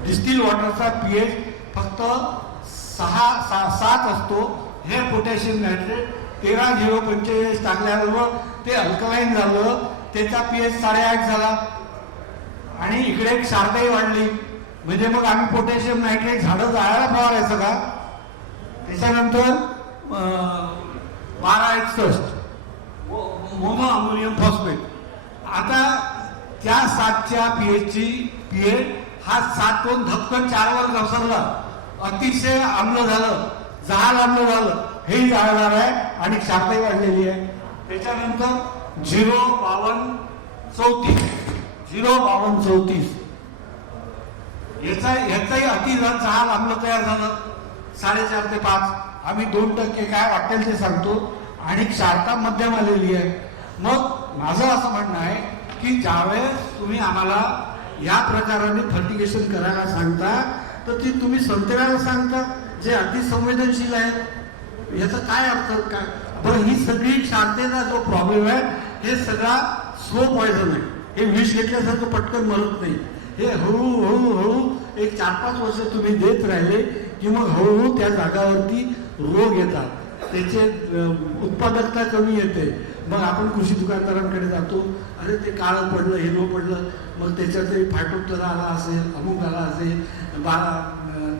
डिस्टिल वॉटरचा pH फक्त 7 असतो. हे पोटॅशियम नायट्रेट 13,045 टाकल्याबरोबर ते अल्कलाईन झालं, त्याचा pH 8.5 झाला. आणि इकडे एक शारदाही वाढली, म्हणजे मग आम्ही पोटॅशियम नायट्रेट झाडं जाळायला फवारायचं का? त्याच्यानंतर 1261 मोनो अमोनियम फॉस्फेट. आता त्या 7च्या pH हा 7 कोण धपकन 4 वर घसरला, अतिशय आम्ल झालं, जहाल आम्ल झालं, हेही जाळणार आहे आणि क्षारताही वाढलेली आहे. त्याच्यानंतर 05234 याचाही अति जहाल आम्ल तयार झालं, 4.5 ते 5. आम्ही 2% काय वाटेल ते सांगतो आणि क्षारता मध्यम आलेली आहे. मग माझं असं म्हणणं आहे की ज्यावेळेस तुम्ही आम्हाला या प्रकाराने फर्टिगेशन करायला सांगता, तर ती तुम्ही संत्र्याला सांगता जे अतिसंवेदनशील आहेत. याचा काय अर्थ काय? बरं, ही सगळी क्षारतेचा जो प्रॉब्लेम आहे हे सगळा स्लो पॉयझन आहे. हे विष घेतल्यासारखं पटकन मरत नाही. हे हळूहळू एक 4-5 वर्ष तुम्ही देत राहिले की मग हळूहळू त्या जागावरती रोग येतात, त्याचे उत्पादकता कमी येते. मग आपण कृषी दुकानदारांकडे जातो, अरे ते काळं पडलं, हिरवं पडलं, मग त्याच्यात फायटोप्तरा आला असेल, अमुक आला असेल,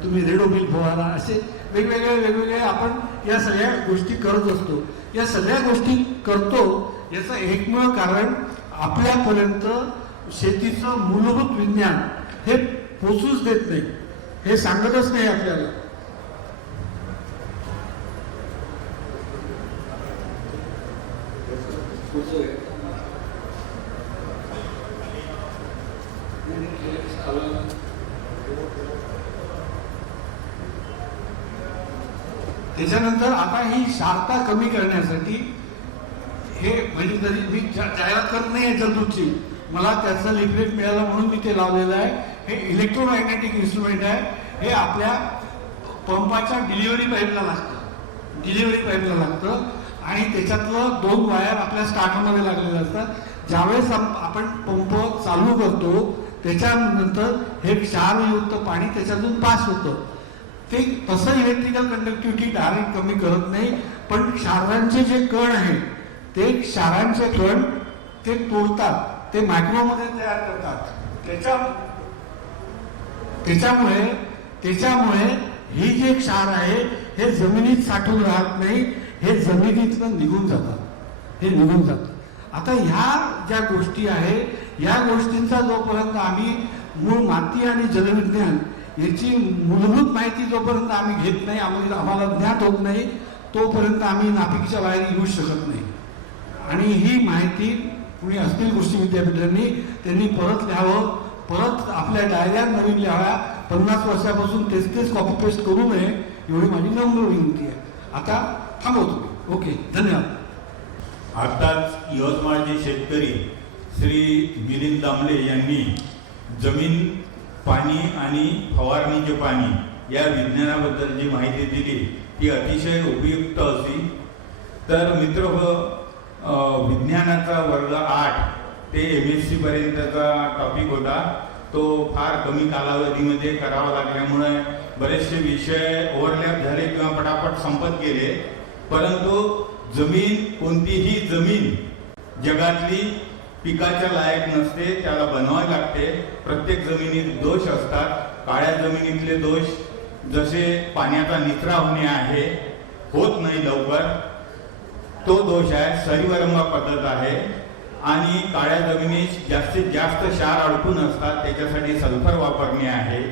तुम्ही रेडोबिल फवारा, असे वेगवेगळे आपण या सगळ्या गोष्टी करत असतो. या सगळ्या गोष्टी करतो याचं एकमेव कारण आपल्यापर्यंत शेतीचं मूलभूत विज्ञान हे पोचूच देत नाही, हे सांगतच नाही आपल्याला. त्याच्यानंतर आता ही क्षारता कमी करण्यासाठी हे म्हणजे जरी मी जाहिरात करत नाही जंतूची, मला त्याचं लिफलेट मिळालं म्हणून मी ते लावलेलं आहे. हे इलेक्ट्रोमॅग्नेटिक इन्स्ट्रुमेंट आहे. हे आपल्या पंपाच्या डिलिव्हरी पाईपला लागतं आणि त्याच्यातलं 2 वायर आपल्या स्टार्टरमध्ये लागलेले असतात. ज्यावेळेस आपण पंप चालू करतो त्याच्यानंतर हे क्षारयुक्त पाणी त्याच्यातून पास होतं. ते तसं इलेक्ट्रिकल कंडक्टिव्हिटी डायरेक्ट कमी करत नाही, पण क्षारांचे जे कण आहे ते क्षारांचे कण ते तोडतात, ते मायक्रोमध्ये तयार करतात. त्याच्यामुळे ही जे क्षार आहे हे जमिनीत साठून राहत नाही, हे जमिनीतनं निघून जातं. आता ह्या ज्या गोष्टी आहे या गोष्टींचा जोपर्यंत आम्ही मूळ माती आणि जलविज्ञान याची मूलभूत माहिती जोपर्यंत आम्ही घेत नाही, आम्हाला ज्ञात होत नाही, तोपर्यंत आम्ही नापिकीच्या बाहेर येऊ शकत नाही. आणि ही माहिती कुणी असतील कृषी विद्यापीठांनी त्यांनी परत लिहावं, परत आपल्या डायऱ्या नवीन लिहाव्या. 50 वर्षापासून तेच कॉपी पेस्ट करू नये एवढी माझी नम्र विनंती आहे. आता थांबवतो. ओके, धन्यवाद. आताच यवतमाळचे शेतकरी श्री मिलिंद दामले यांनी जमीन, पाणी आणि फवारणीचे पाणी या विज्ञानाबद्दल जी माहिती दिली ती अतिशय उपयुक्त होती. तर मित्र विज्ञानाचा वर्ग 8 ते MSc पर्यंतचा टॉपिक होता. तो फार कमी कालावधीमध्ये करावा लागल्यामुळे बरेचसे विषय ओव्हरलॅप झाले किंवा पटापट संपत गेले. परंतु कोणतीही जमीन जगातली पिकाच्या लायक नसते, त्याला बनवावी लागते. प्रत्येक जमिनीत दोष असतात. काळ्या जमिनीतले दोष जसे पाण्याचा निचरा होणे आहे, होत नाही लवकर, तो दोष आहे. सरीवरंबा पद्धत आहे. आणि काळ्या जमिनीत जास्तीत जास्त क्षार अडकून असतात, त्याच्यासाठी सल्फर वापरणे आहे.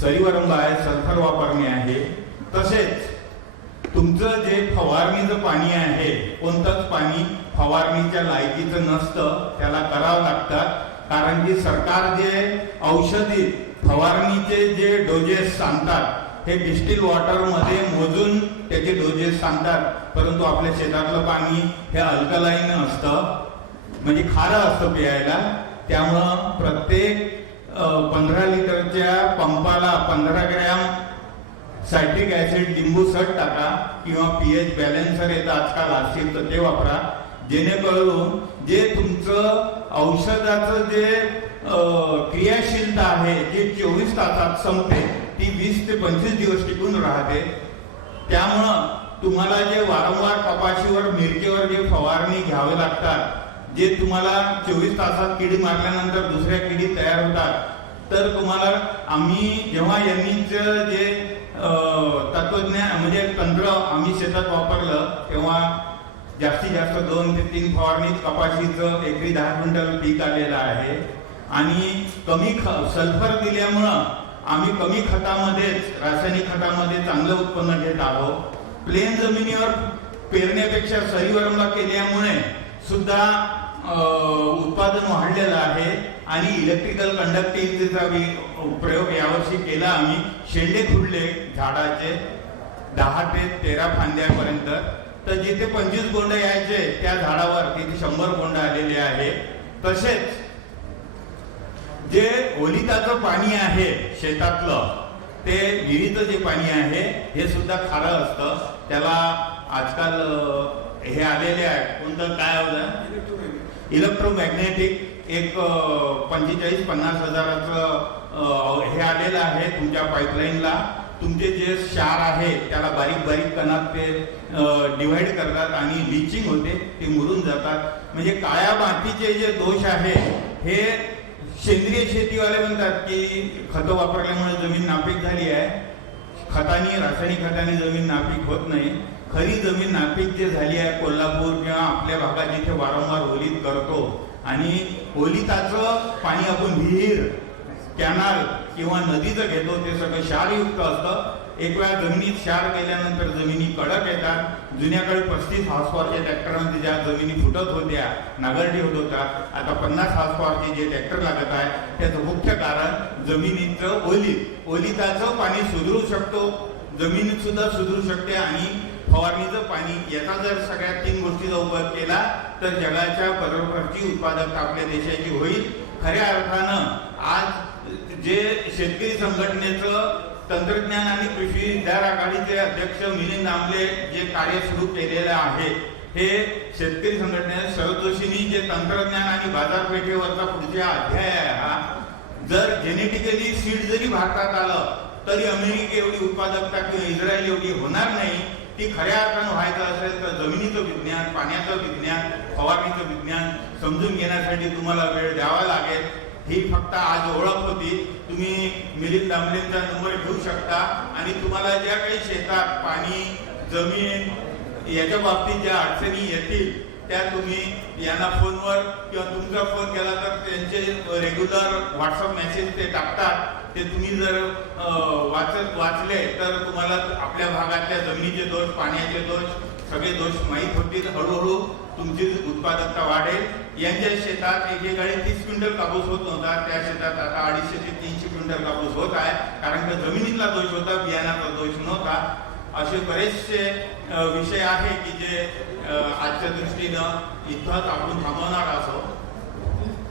सरीवरंबा आहे, सल्फर वापरणे आहे. तसेच तुमचं जे फवारणीचं पाणी आहे, कोणतंच पाणी फवारणीच्या लायकीचं नसतं, त्याला करावं लागतं. कारण की सरकार जे औषधी फवारणीचे जे डोजेस सांगतात हे डिस्टिल वॉटरमध्ये मोजून त्याचे डोजेस सांगतात. परंतु आपल्या शेतातलं पाणी हे अल्कलाईन असतं, म्हणजे खारं असतं प्यायला. त्यामुळं प्रत्येक 15 लिटरच्या पंपाला 15 ग्रॅम सायट्रिक ऍसिड लिंबू सट टाका किंवा pH बॅलन्सर येतं आजकाल असेल तर ते वापरा, जेणेकरून जे तुमचं औषधाचं जे क्रियाशीलता आहे जे 24 तासात संपते ती 20 ते 25 दिवस टिकून राहते. त्यामुळं तुम्हाला जे वारंवार कपाशीवर, मिरचीवर जे फवारणी घ्यावे लागतात, जे तुम्हाला 24 तासात किडी मारल्यानंतर दुसऱ्या किडी तयार होतात. तर तुम्हाला आम्ही जेव्हा यांनीच जे तत्वज्ञान म्हणजे तंत्र आम्ही शेतात वापरलं, तेव्हा जास्तीत जास्त 2 ते 3 फवारणीत कपाशीचं एकरी 10 क्विंटल पीक आलेलं आहे. आणि कमी सल्फर दिल्यामुळं आम्ही कमी खतामध्येच, रासायनिक खतामध्ये चांगलं उत्पन्न घेत आहोत. प्लेन जमिनीवर पेरण्यापेक्षा सरीवरंबा केल्यामुळे सुद्धा उत्पादन वाढलेलं आहे. आणि इलेक्ट्रिकल कंडक्टिव्हिटीचा प्रयोग यावर्षी केला आम्ही. शेंडे खुडले झाडाचे 10 ते 13 फांद्यापर्यंत. तर जिथे 25 गोंड यायचे त्या झाडावर तिथे 100 गोंड आलेले आहे. तसेच जे ओलिताचं पाणी आहे शेतातलं, ते विहिरीचं जे पाणी आहे हे सुद्धा खारं असतं. त्याला आजकाल हे आलेले आहे, कोणतं काय होतं, इलेक्ट्रोमॅग्नेटिक एक 45-50 हजाराचं हे आलेलं आहे तुमच्या पाईपलाईनला. तुमचे जे क्षार आहे त्याला बारीक बारीक कणात ते डिव्हाइड करतात आणि लिचिंग होते, ते मुरून जातात. म्हणजे काळ्या मातीचे जे दोष आहे हे सेंद्रिय शेतीवाले म्हणतात की खतं वापरल्यामुळे जमीन नापीक झाली आहे. खतानी, रासायनिक खतानी जमीन नापीक होत नाही. खरी जमीन नापीक जे झाली आहे कोल्हापूर किंवा आपल्या भागात जिथे वारंवार ओलीत करतो, आणि ओलिताचं पाणी आपण विहीर, कॅनल किंवा नदीचं घेतो, ते सगळं क्षारयुक्त असतं. एक वेळा जमिनीत क्षार गेल्यानंतर जमिनी कडक येतात. जुन्या काळी 35 हॉर्सपॉवरच्या ट्रॅक्टरमध्ये ज्या जमिनी फुटत होत्या, नांगरटी होत होता, आता 50 हॉर्सपॉवरचे जे ट्रॅक्टर लागत आहे त्याचं मुख्य कारण जमिनीचं ओलिताचं पाणी सुधरू शकतो, जमीन सुद्धा सुधरू शकते. आणि फवारणीचं पाणी, याचा जर सगळ्या 3 गोष्टीचा उपयोग केला तर जगाच्या बरोबरची उत्पादकता आपल्या देशाची होईल. खऱ्या अर्थानं आज जे शेतकरी संघटनेचं तंत्रज्ञान आणि कृषी विद्यार आघाडीचे अध्यक्ष मिलिंद आमले जे कार्य सुरू केलेलं आहे, हे शेतकरी संघटनेने शरद जोशींनी जे तंत्रज्ञान आणि बाजारपेठेवरचा पुढचा अध्याय आहे हा, जर जेनेटिकली सीड जरी भारतात आलं तरी अमेरिके एवढी उत्पादकता किंवा इस्रायल एवढी होणार नाही. ती खऱ्या अर्थानं व्हायचं असेल तर जमिनीचं विज्ञान, पाण्याचं विज्ञान, फवारणीचं विज्ञान समजून घेण्यासाठी तुम्हाला वेळ द्यावा लागेल. ही फक्त आज ओळख होती. तुम्ही मिलिंद दामलेंचा नंबर घेऊ शकता आणि तुम्हाला ज्या काही शेतात पाणी, जमीन याच्या बाबतीत ज्या अडचणी येतील त्या तुम्ही यांना फोनवर किंवा तुमचा फोन केला तर त्यांचे रेग्युलर व्हॉट्सअप मेसेज ते टाकतात. ते तुम्ही जर वाचले तर तुम्हाला आपल्या भागातल्या जमिनीचे दोष, पाण्याचे दोष, सगळे दोष माहीत होतील. हळूहळू तुमची उत्पादकता वाढेल. यांच्या शेतात एकेकाळी 30 क्विंटल कापूस होत नव्हता, त्या शेतात आता 250 ते 300 क्विंटल कापूस होत आहे. कारण का जमिनीतला दोष होता, बियाणाचा दोष नव्हता. असे बरेचसे विषय आहे की जे आजच्या दृष्टीनं इथंच आपण थांबवणार असो.